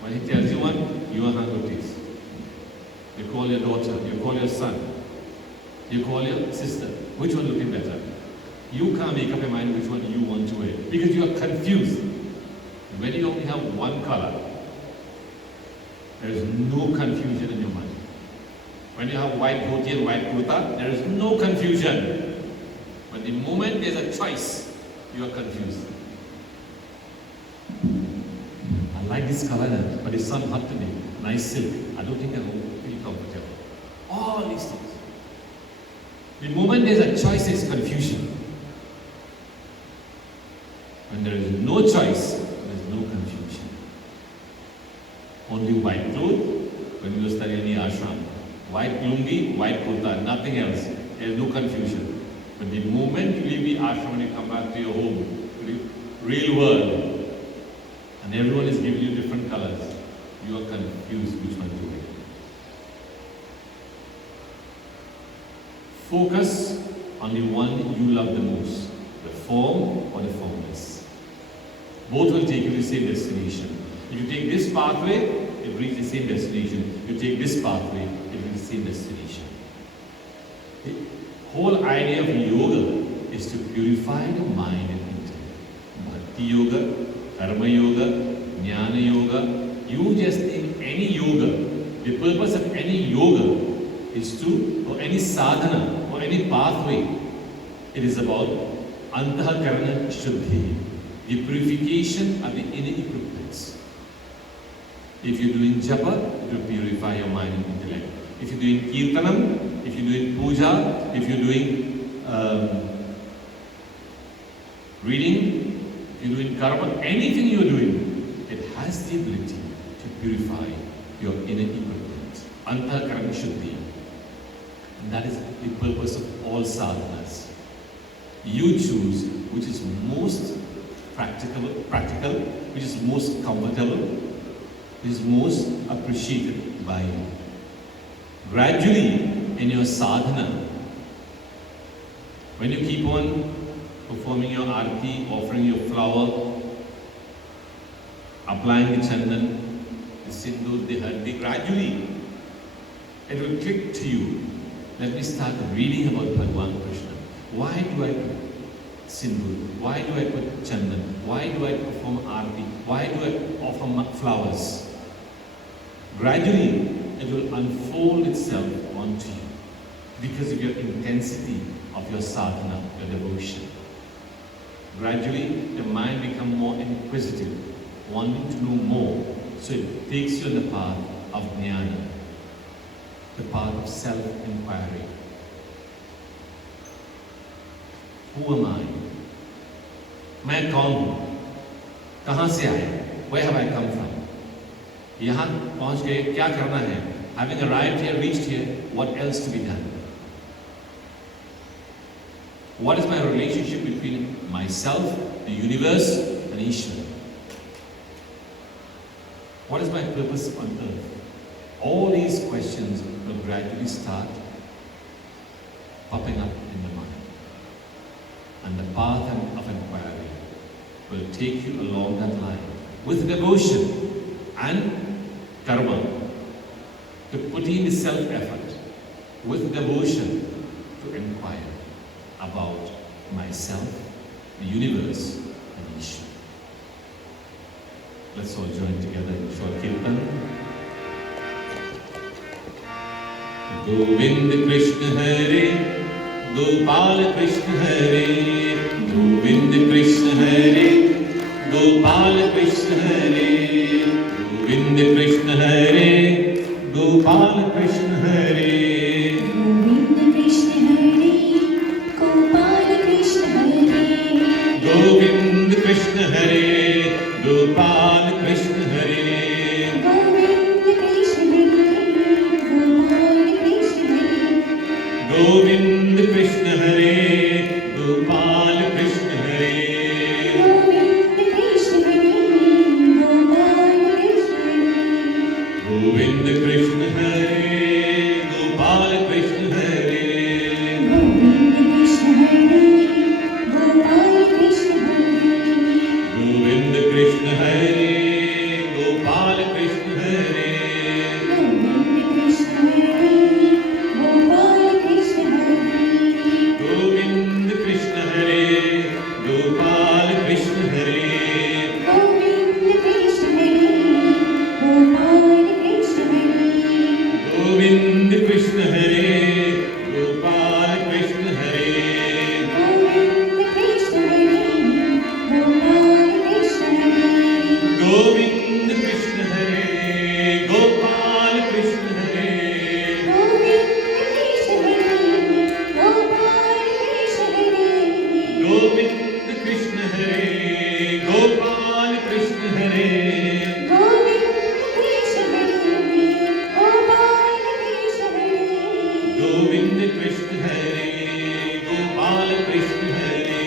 When he tells you one, you are notice. You call your daughter, you call your son, you call your sister. Which one looking better? You can't make up your mind which one you want to wear because you are confused. When you only have one color, there is no confusion in your mind. When you have white dhoti and white kurta, there is no confusion. But the moment there's a choice, you are confused. I like this color, but it's sun hot today. Nice silk. I don't think I will feel comfortable. All these things. The moment there's a choice, there's confusion. When there is no choice, there's no confusion. Only white clothes when you study in the ashram. White lungi, white kurta, nothing else. There's no confusion. But the moment you leave the ashram and you come back to your home, to the real world, and everyone is giving you different colors, you are confused which one to wear. Focus on the one you love the most, the form or the formless. Both will take you to the same destination. If you take this pathway, it reaches the same destination. If you take this pathway, it reaches the same destination. The whole idea of yoga is to purify the mind and intellect. Bhakti yoga, karma yoga, jnana yoga, you just think any yoga, the purpose of any yoga is to, or any sadhana, or any pathway, it is about antakarana shuddhi, the purification of the inner equipments. If you're doing japa, it will purify your mind and intellect. If you're doing kirtanam, if you're doing puja, if you're doing reading, if you're doing karma, anything you're doing, it has the ability to purify your inner equipment. Antakarana shuddhi. And that is the purpose of all sadhanas. You choose which is most practical, which is most comfortable, which is most appreciated by you. Gradually, in your sadhana, when you keep on performing your arati, offering your flower, applying the chandan, the sindoor, the hardi, gradually it will click to you. Let me start reading about Bhagavan Krishna. Why do I put sindoor? Why do I put chandan? Why do I perform arati? Why do I offer flowers? Gradually, it will unfold itself onto you because of your intensity of your sadhana, your devotion. Gradually, the mind becomes more inquisitive, wanting to know more. So it takes you on the path of jnana, the path of self-inquiry. Who am I? मैं कौन हूँ? कहाँ से आया? Where have I come from? यहाँ पहुँच गए, क्या करना है? Having arrived here, reached here, what else to be done? What is my relationship between myself, the universe, and Ishvara? What is my purpose on earth? All these questions will gradually start popping up in the mind. And the path of inquiry will take you along that line with devotion and karma, to put in the self-effort with devotion to inquire about myself, the universe, and Ishvara. Let's all join together in short kirtan. Govind Krishna Hare, Gopal Krishna Hare, Govind Krishna Hare, Gopal Krishna Hare, Govind Krishna Hare, Gopal Krishna Hare, Govind Krishna Hare, Gopal Krishna Hare, Govind Krishna Hare, Gopal Krishna Hare, Govind Krishna Hare, Gopal Krishna Hare, Govind Krishna Hare, Gopal Krishna Hare, Govind Krishna Hare, Gopal Krishna Hare, Govind Krishna Hare, Gopal Krishna Hare, Govind Krishna Hare, Gopal Krishna Hare, Govind Krishna Hare, Gopal Krishna Hare, Govind Krishna Hare, Gopal Krishna Hare, Govind Krishna Hare, Gopal Krishna Hare, Govind Krishna Hare, Gopal Krishna Hare, Govind Krishna Hare, Gopal Krishna Hare, Govind Krishna Hare, Gopal Krishna Hare, Govind Krishna Hare, Gopal Krishna Hare, Govind Krishna Hare, Gopal Krishna Hare, Govind Krishna Hare, Gopal Krishna Hare, Govind Krishna Hare, Gopal Krishna Hare,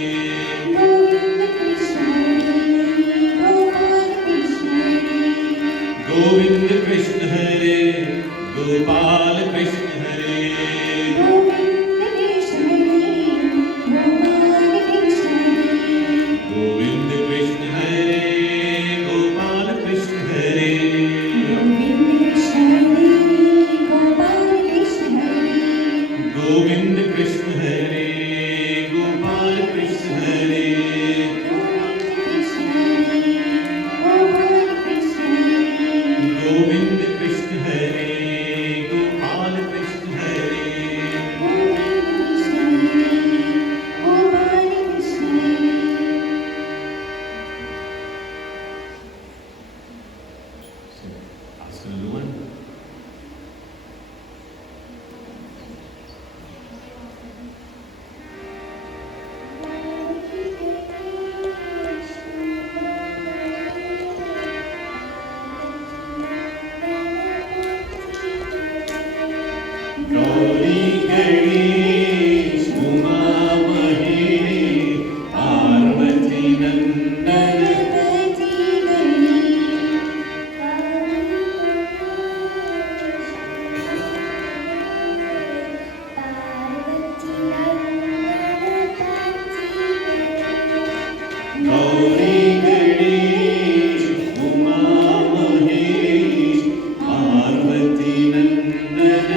Govind Krishna Hare, Gopal Krishna Hare, Govind Krishna Hare, Gopal Krishna Hare, Govind Krishna Hare, Gopal Krishna Hare, Govind Krishna Hare, Gopal Krishna Hare, Govind Krishna Hare, Gopal Gauri Ganesh Uma Mahesh Parvati नंदन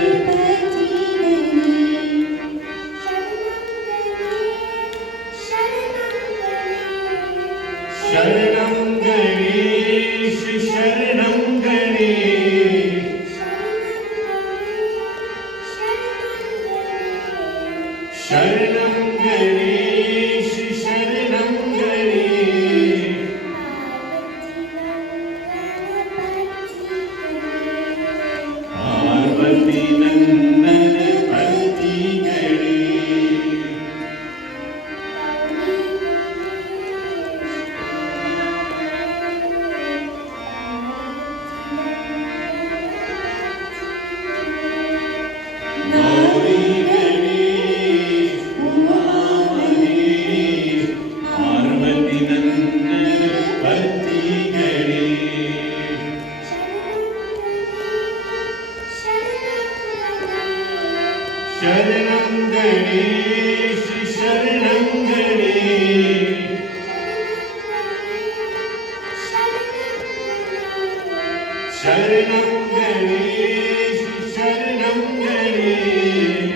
शरणं गणेश शरणं गणेश शरणं गणेश शरणं गणेश पार्वती नंदन पति गणेश गौरी गणेश उमा महेश पार्वती नंदन पति गणेश शरणं गणेश शरणं गणेश शरणं गणेश शरणं गणेश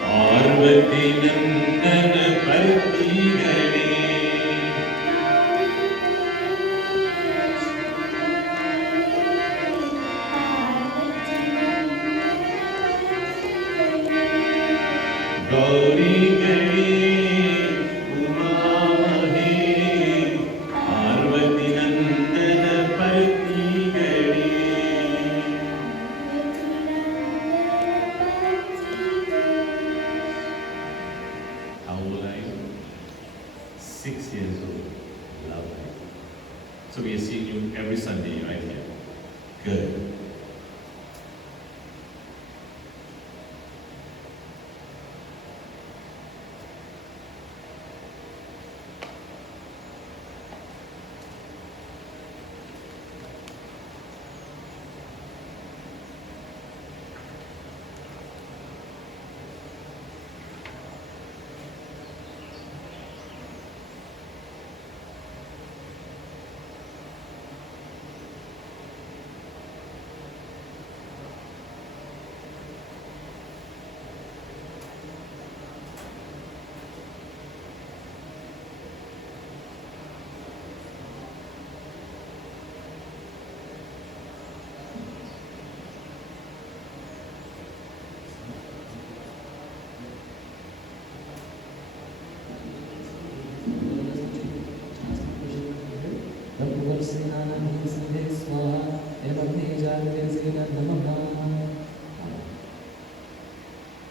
पार्वती नंदन पति गणेश गौरी गणेश उमा महेश पार्वती नंदन पति Ganesh How old are you? 6 years old. Lovely. So we are seeing you every Sunday right here. Good.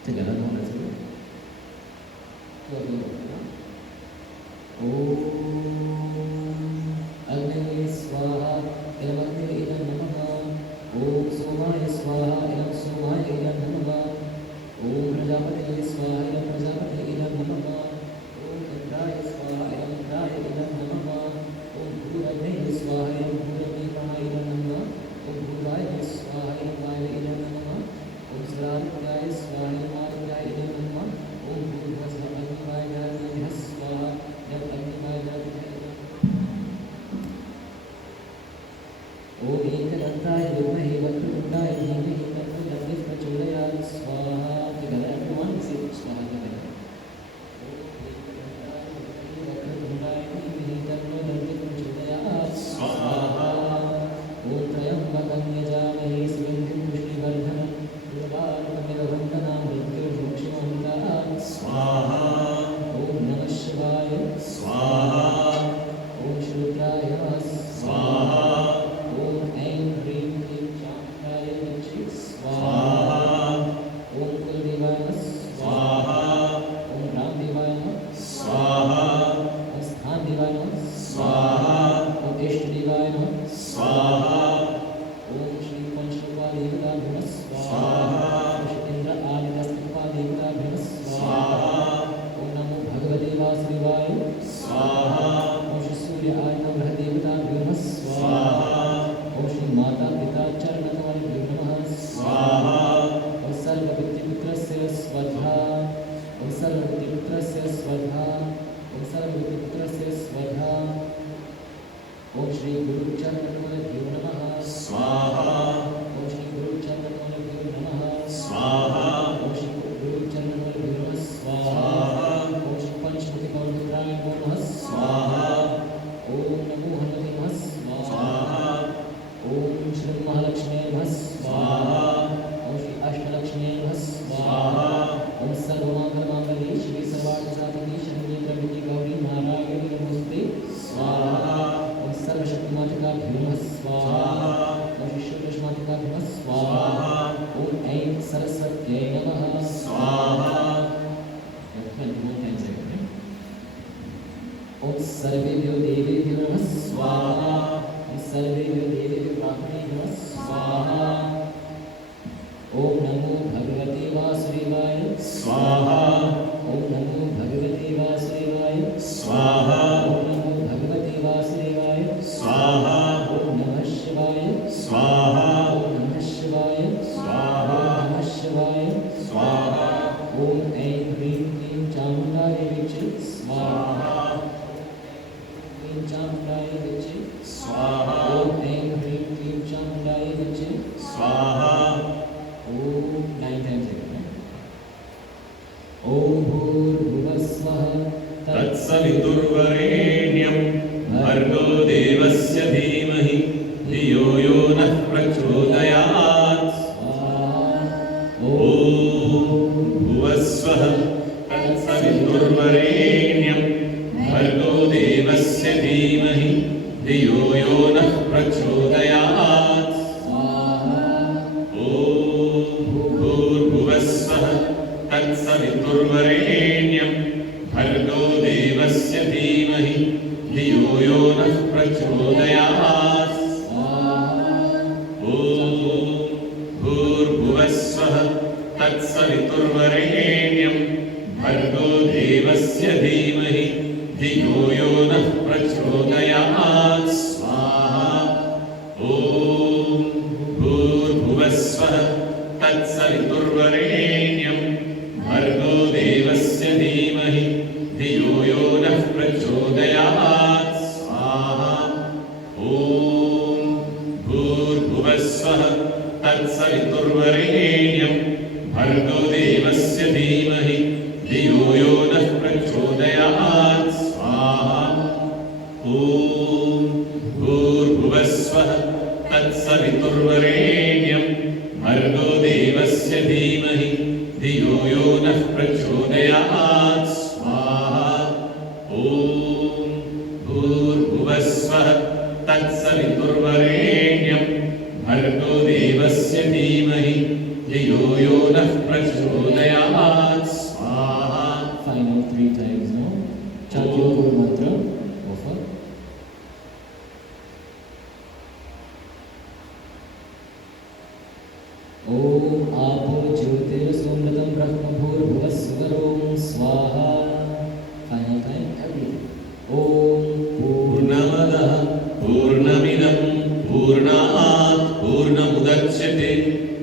Together, now let's do it. Om Agni Swaha Elamagni Idam Namaha Om Somaya Swaha Elam Somaya Idam Namaha Om Prajapati Swaha Elam Prajapati Idam Namaha Om Indraya Swaha Elam Indraya Idam Namaha Om Bhuravne Swaha Elam Bhuravne Idam Namaha Om Bhuvaya Swaha Elam Vaya Idam Namaha Om Srarudyaya Swaha Elam Arudyaya Idam Namaha Om Bhuvasva Agnivaya Namaha Swaha Elam Agnivaya Namaha Om Ekadantaya Vidmahi Vakrutundaya Dhimahi Tanno Prachodayat Swaha. Together everyone, say स्वधा ओम सर्वपुत्रस्य स्वधा ओम श्री गुरु चरणकमलभ्यो नमः स्वाहा ओम श्री गुरु चरणकमलभ्यो नमः स्वाहा ओम श्री गुरु चरणकमलभ्यो नमः स्वाहा ओम श्री पंचमुखी पवित्राय नमः स्वाहा ओम नमो हनुमते नमः स्वाहा स्वाहा ओम श्री महालक्ष्मी नमः स्वाहा ओम श्री अष्टलक्ष्मी नमः स्वाहा ओम सर्वमंगलमांगल्ये शिवे सर्वार्थसाधिके शरण्ये त्र्यंबके गौरी नारायणी नमोस्तुते स्वाहा ओम सर्वशक्तिमातृकाभ्यो नमः स्वाहा ओम श्री शुक्लमातृकाभ्यो नमः स्वाहा ओम ऐं सरस्वत्यै नमः स्वाहा 21 times again. ओम सर्वेभ्यो देवेभ्यो नमः स्वाहा ओम सर्वेभ्यो देवेभ्यो ब्राह्मणेभ्यो नमः स्वाहा ओम नमो भगवते वासुदेवाय स्वाहा ओम नमो भगवते वासुदेवाय स्वाहा ओम नमो भगवते वासुदेवाय स्वाहा ओम नमः शिवाय स्वाहा ओम नमः शिवाय स्वाहा ओम नमः शिवाय स्वाहा ओम ऐं ह्रीं क्लीं चामुण्डाय विचे स्वाहा क्लीं चामुण्डाय विचे स्वाहा ओम ऐं ह्रीं क्लीं चामुण्डाय विचे स्वाहा ओम 9 times again. ओम भूर्भुवस्वः तत्सवितुर्वरेण्यं भर्गो देवस्य धीमहि धियो यो नः प्रचोदयात् ॐ भुवस्वः तत्सवितुर्वरेण्यं भर्गो देवस्य धीमहि धियो यो नः प्रचोदयात् ॐ भूर्भुवस्वः तत्सवितुर्वरेण्यं भर्गो देवस्य धीमहि धियो यो नः प्रचोदयात् ॐ भूर्भुवस्वः तत्सवितुर्वरेण्यं भर्गो देवस्य धीमहि धियो यो नः प्रचोदयात् स्वाहा ॐ भूर्भुवस्वः तत्सवितुर्वरेण्यं भर्गो देवस्य धीमहि धियो यो नः प्रचोदयात् स्वाहा ॐ भूर्भुवस्वः तत्सवितुर्वरेण्यं भर्गो देवस्य धीमहि धियो यो नः प्रचोदयात् स्वाहा ॐ भूर्भुवस्वः तत्सवितुर्वरेण्यं भर्गो देवस्य धीमहि धियो यो नः प्रचोदयात् स्वाहा ॐ भूर्भुवस्वः तत्सवितुर्वरेण्यं भर्गो देवस्य धीमहि धियो यो नः प्रचोदयात् स्वाहा Final 3 times now. Chant your Guru mantra. Offer. ओम आपो ज्योतिर्सोमृतं ब्रह्म भूर्भुवस्सुवरों स्वाहा. Final time everything. ओम पूर्णमदः पूर्णमिदं पूर्णात् पूर्णमुदच्यते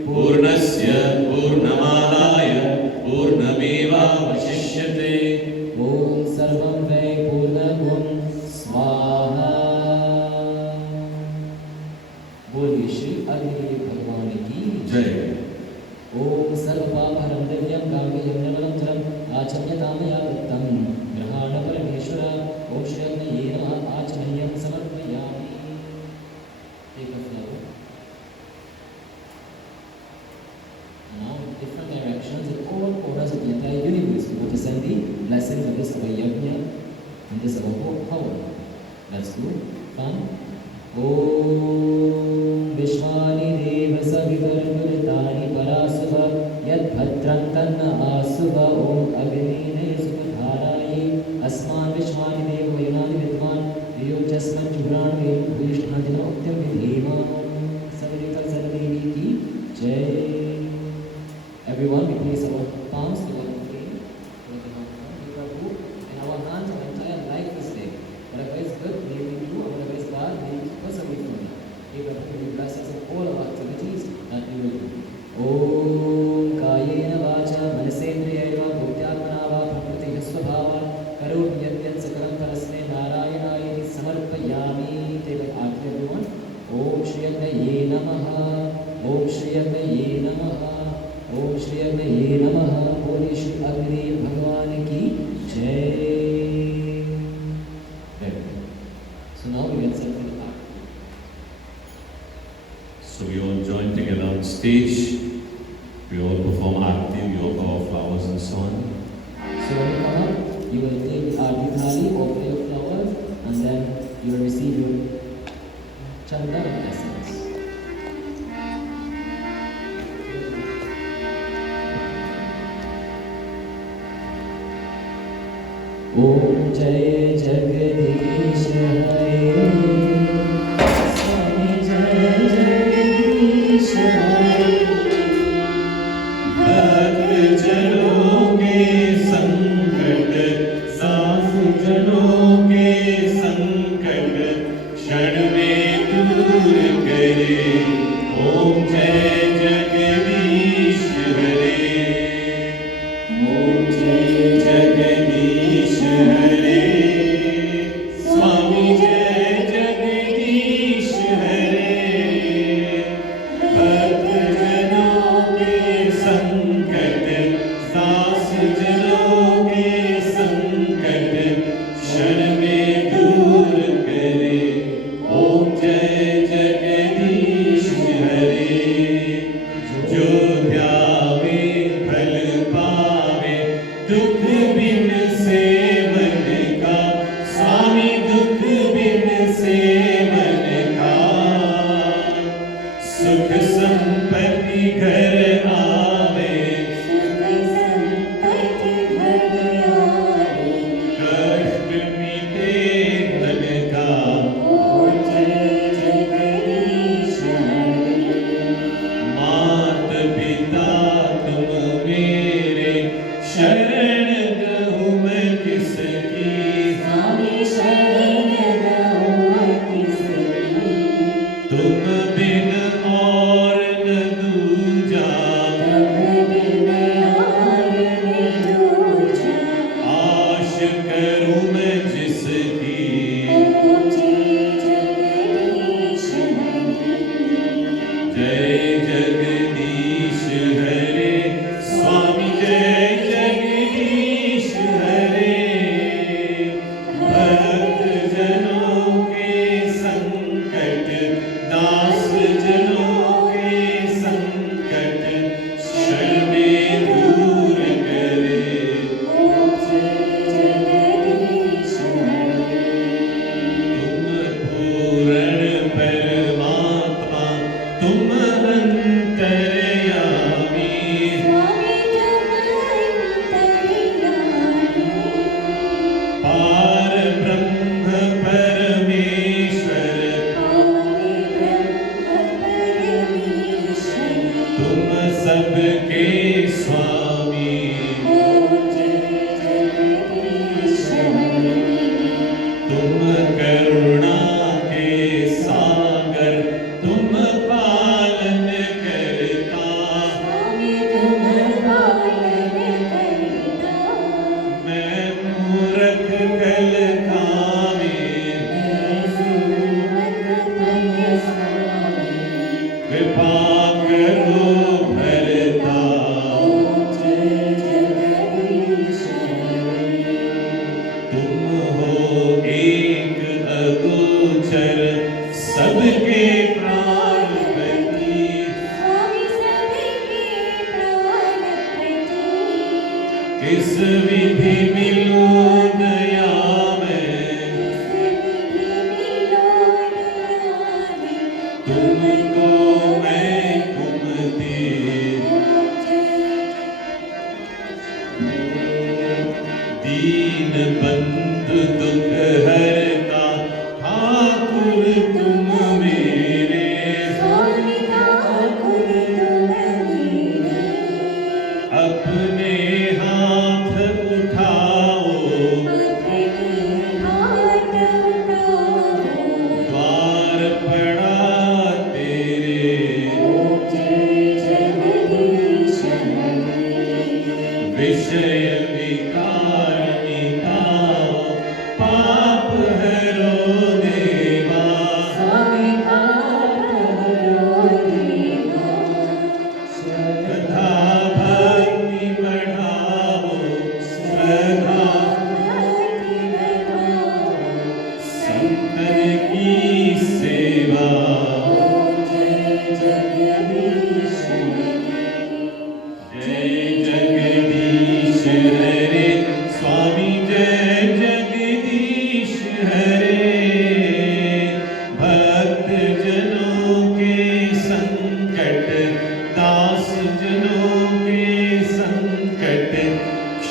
पूर्णस्य पूर्णमादाय पूर्णमेवावशिष्यते ओम सर्वं वै पूर्णगुं स्वाहा. बोलिए श्री अग्निदेव भगवान की जय ओम सर्वपापहरं दिव्यं काव्यं निर्मलं जलम् आचम्यतामया वृत्तं गृहाण परमेश्वर. ओम श्री अग्नये नमः. आचमनीयं समर्पयामि. Take a flower. Now in different directions in all corners of the entire universe we want to send the blessings of this our yajna and this our power. Let's do fun. Om Vishwani Deva Savitargurtani Parasuva Yad Bhadram Tanna Asuva Om Agnine Sukadharaye Asman Vishwani Deva Yunani Vidvan Diyo Jasman Jubran Vim Vishnadina Uttam Vidhima Savitar Sardevi Ki Jai. Everyone, we place our palms together in flame, Prabhu, and our hands, our entire life is there. Whatever is good, may we do, and whatever is bad, may we keep us away from it. May Prabhu bless us in all our activities that we will do. Om Kayena Vacha Manasendriyaiva Buddhyatmana Va Prakriti Svabhava ज्योतिर्गमये नमः। बोले श्री अग्नि भगवान की जय। So now we get something up. So we all join together on stage. We all perform Aarti, we offer our flowers and so on. So when you come up, you will take the Aarti Thali or play your flowers, and then you will receive your chanda and essence. Om Jai Jagadish Hare, Swami Jai Jagadish Hare. भक्त जनों के संकट, साधु जनों के संकट क्षण में दूर करे। ओम जय जगदीश हरे, ओम जय जगदीश हरे, स्वामी जय जगदीश हरे। भक्त जनों के संकट, दास जनों के संकट क्षण में दूर करे। ओम जय जगदीश हरे। जो ध्यावे फल पावे, दुख बिन सेवन का। स्वामी दुख बिन सेवन का। सुख संपत्ति घर आवे, कष्ट मिटे धन का। मात पिता तुम मेरे, शरण गहूँ मैं किसकी। तुम बिन और न दूजा, आश करूँ मैं जिसकी। जय जगदीश हरे, स्वामी जय जगदीश हरे। भक्त जनों के संकट, दास जनों के संकट क्षण में दूर करे। तुम पूर्ण परमात्मा, तुम अंतर्यामी। पार ब्रह्म परमेश्वर, तुम सबके स्वामी। तुम करुणा के सागर, तुम पालन करता। मैं मूर्ख कल कामी, कृपा करो भरता। तुम हो एक अगोचर, सबके प्राणपति। किस विधि मिलूं दया में, तुमको मैं कुमति। दीन बंधु दुख हरता, ठाकुर तुम मेरे। अपने हाथ उठाओ, द्वार पड़ा तेरे। विषय विकार मिटाओ, पाप हरो देवा। कथा भक्त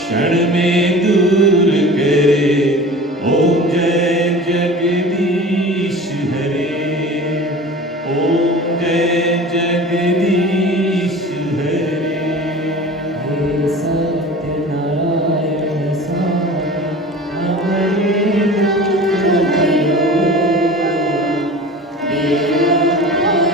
क्षण में दूर करे। ओम जय जगदीश हरे, ओम जय जगदीश हरे। हे सत्यनारायण स्वामी हमारे दुख हरो, बेड़ा पार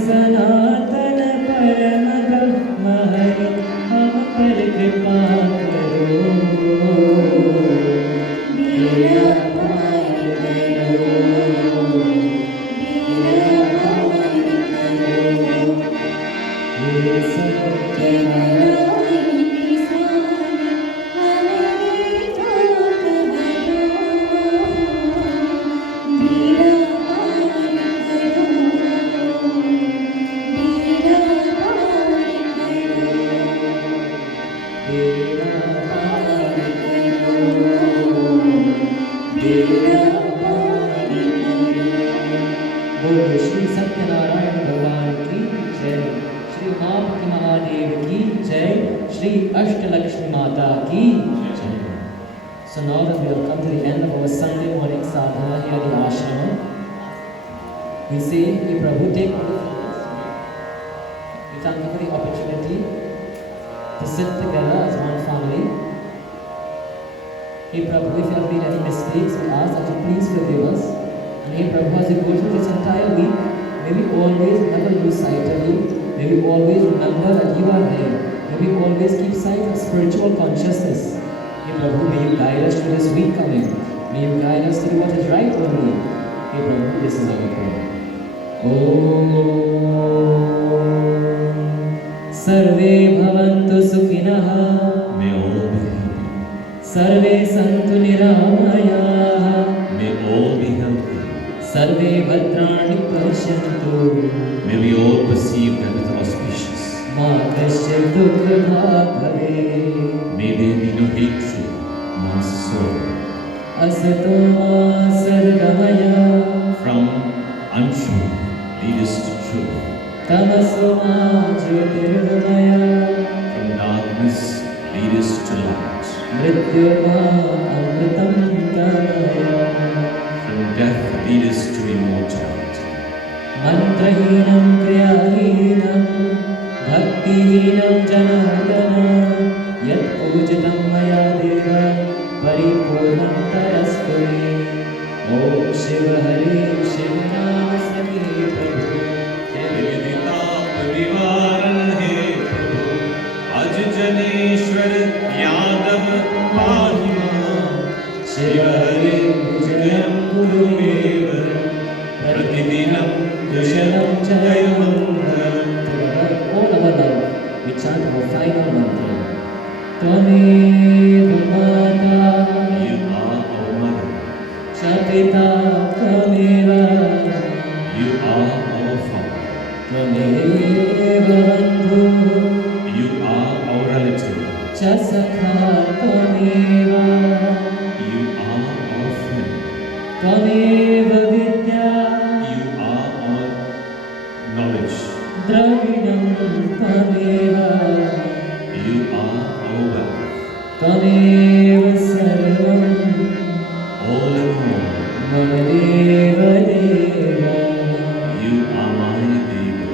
सनातन परम ब्रह्म हरि हम पर कृपा करो, बेड़ा पार करो, बेड़ा पार करो। हे सत्यनारायण स्वामी हमारे दुख हरो, बेड़ा पार करो, बेड़ा पार करो, बेड़ा पार करो, बेड़ा पार करो। बोलो श्री सत्यनारायण भगवान की जय, श्री उमापति महादेव की जय, श्री अष्टलक्ष्मी माता की जय। So now that we have come to the end of our Sunday morning sadhana here at the ashram, we say, "Hey Prabhu, take over from us." We thank you for the opportunity to sit together as one family. Hey Prabhu, if you have made any mistakes, we ask that you please forgive us. And hey Prabhu, as we go through this entire week, may we always never lose sight of you. May we always remember that you are there. May we always keep sight of spiritual consciousness. Hey Prabhu, may you guide us through this week coming. May you guide us to do what is right only. Hey Prabhu, this is our prayer. Om Sarve Bhavantu Sukhinah, May all be happy. Sarve Santu Niramayah, May all be healthy. Sarve Bhadrani Pashyantu, May we all perceive that it's auspicious. Ma Kasyat Dukha Bhave, May there be no hatred, no sorrow. Asato Ma Sadgamaya, From untruth, lead us to truth. Tamaso Ma Jyotirgamaya, From darkness, lead us to light. Mrityurma Amritam Gamaya, From death, lead us to immortality. Mantrahinam Kriyahinam Bhaktihinam Janardana, Yat Pujitam Maya Deva Paripurnam Tarastu Me. Om Shiva Hare Shiva Nama Sakhi Prabhu, विदिता परिवारण हे प्रभु, अज जनेश्वर यादव पाहि मां। शिव हरे जयं गुरुदेव, प्रतिदिनं कुशलं जयमङ्गलम्। all our life we chant our final mantra. Tvamev Mata You are our mother, cha Pita Tvameva, you are our father, Tvamev Bandhu you are our relative, cha Sakha Tvameva, you are our friend, Tvameva Vidya you are our knowledge, Dravinam Tvameva, you are our wealth, Tvameva Sarvam all in all. Mama Deva Deva, You are my Deva,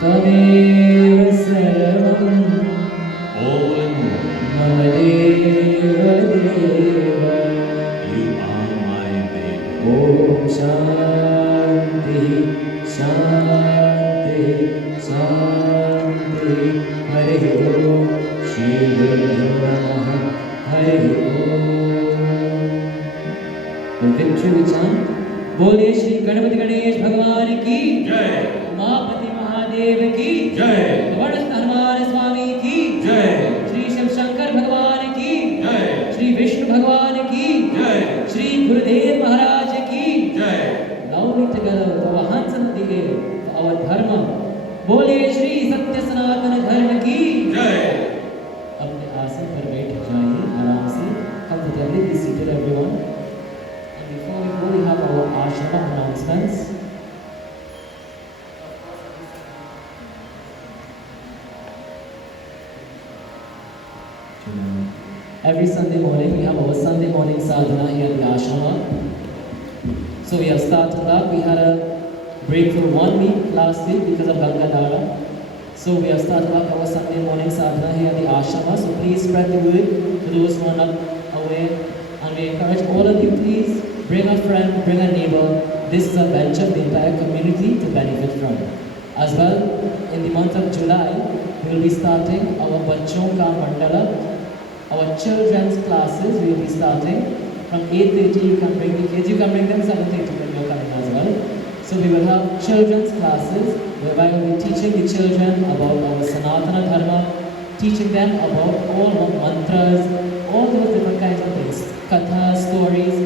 Tvameva Sarvam all in all. Mama Deva Deva. You are my Deva. Om Shanti Shanti Shanti. Hare Om. Shri Guru Namaha. Hare Om. The victory we chant. बोले श्री गणपति गणेश भगवान की जय, उमापति महादेव की जय। Word Every Sunday morning, we have our Sunday morning Saadhanaa here at the ashrama. So we have started that. We had a break for 1 week last week because of Gangadhara. So we have started up our Sunday morning Saadhanaa here at the ashrama. So please spread the word to those who are not aware. And we encourage all of you, please bring a friend, bring a neighbor. This is a venture the entire community to benefit from. As well, in the month of July, we will be starting our Bachon Ka Mandala, our children's classes. We will be starting from 8:30. You can bring the kids. You can bring them 7:30 when you're coming as well. So we will have children's classes whereby we will be teaching the children about our Sanatana Dharma, teaching them about all our mantras, all those different kinds of things, kathas, stories.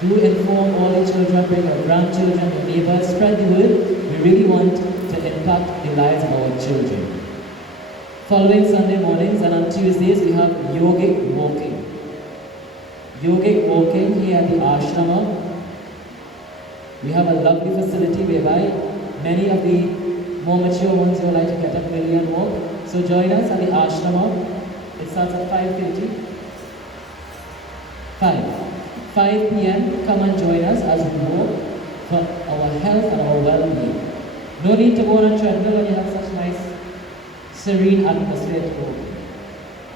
Do inform all the children, bring our grandchildren, your neighbors, spread the word. We really want to impact the lives of our children. Following Sunday mornings and on Tuesdays we have yogic walking. Yogic walking here at the ashrama. We have a lovely facility whereby many of the more mature ones who like to get up early and walk. So join us at the ashrama. It starts at 5:30. 5 p.m. Come and join us as we walk for our health and our well-being. No need to go on a treadmill when you have such nice, serene atmosphere to walk.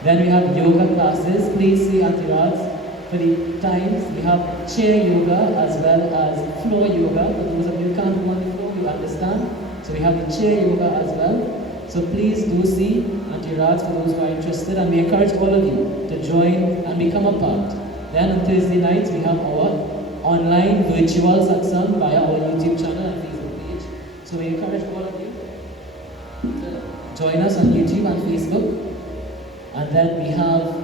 Then we have yoga classes. Please see Auntie Raj for the times. We have chair yoga as well as floor yoga. For those of you who can't go on the floor, you understand. So we have the chair yoga as well. So please do see Auntie Raj for those who are interested, and we encourage all of you to join and become a part. Then on Thursday nights we have our online virtual satsang via our YouTube channel and Facebook page. So we encourage all of you to join us on YouTube and Facebook. And then we have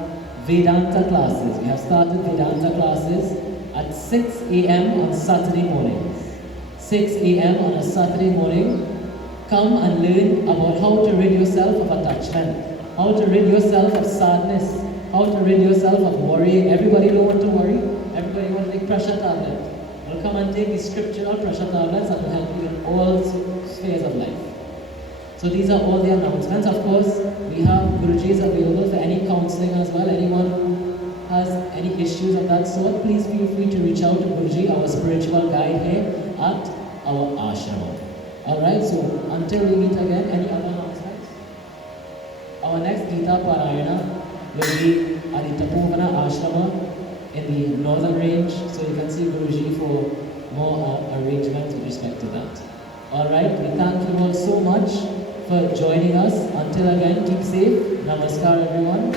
Vedanta classes. We have started Vedanta classes at 6 a.m. on Saturday mornings. 6 a.m. on a Saturday morning. Come and learn about how to rid yourself of attachment, how to rid yourself of sadness, how to rid yourself of worrying. Everybody don't want to worry. Everybody wants to take pressure tablet. Well, come and take the scriptural pressure tablets that will help you in all spheres of life. So these are all the announcements. Of course, we have Gurujis available for any counseling as well. Anyone who has any issues of that sort, please feel free to reach out to Guruji, our spiritual guide here at our ashrama. Alright, so until we meet again, any other announcements? Our next Gita Parayana will be at the Tapovana Ashrama in the northern range. So you can see Guruji for more arrangements with respect to that. Alright, we thank you all so much for joining us. Until again, keep safe. Namaskar everyone.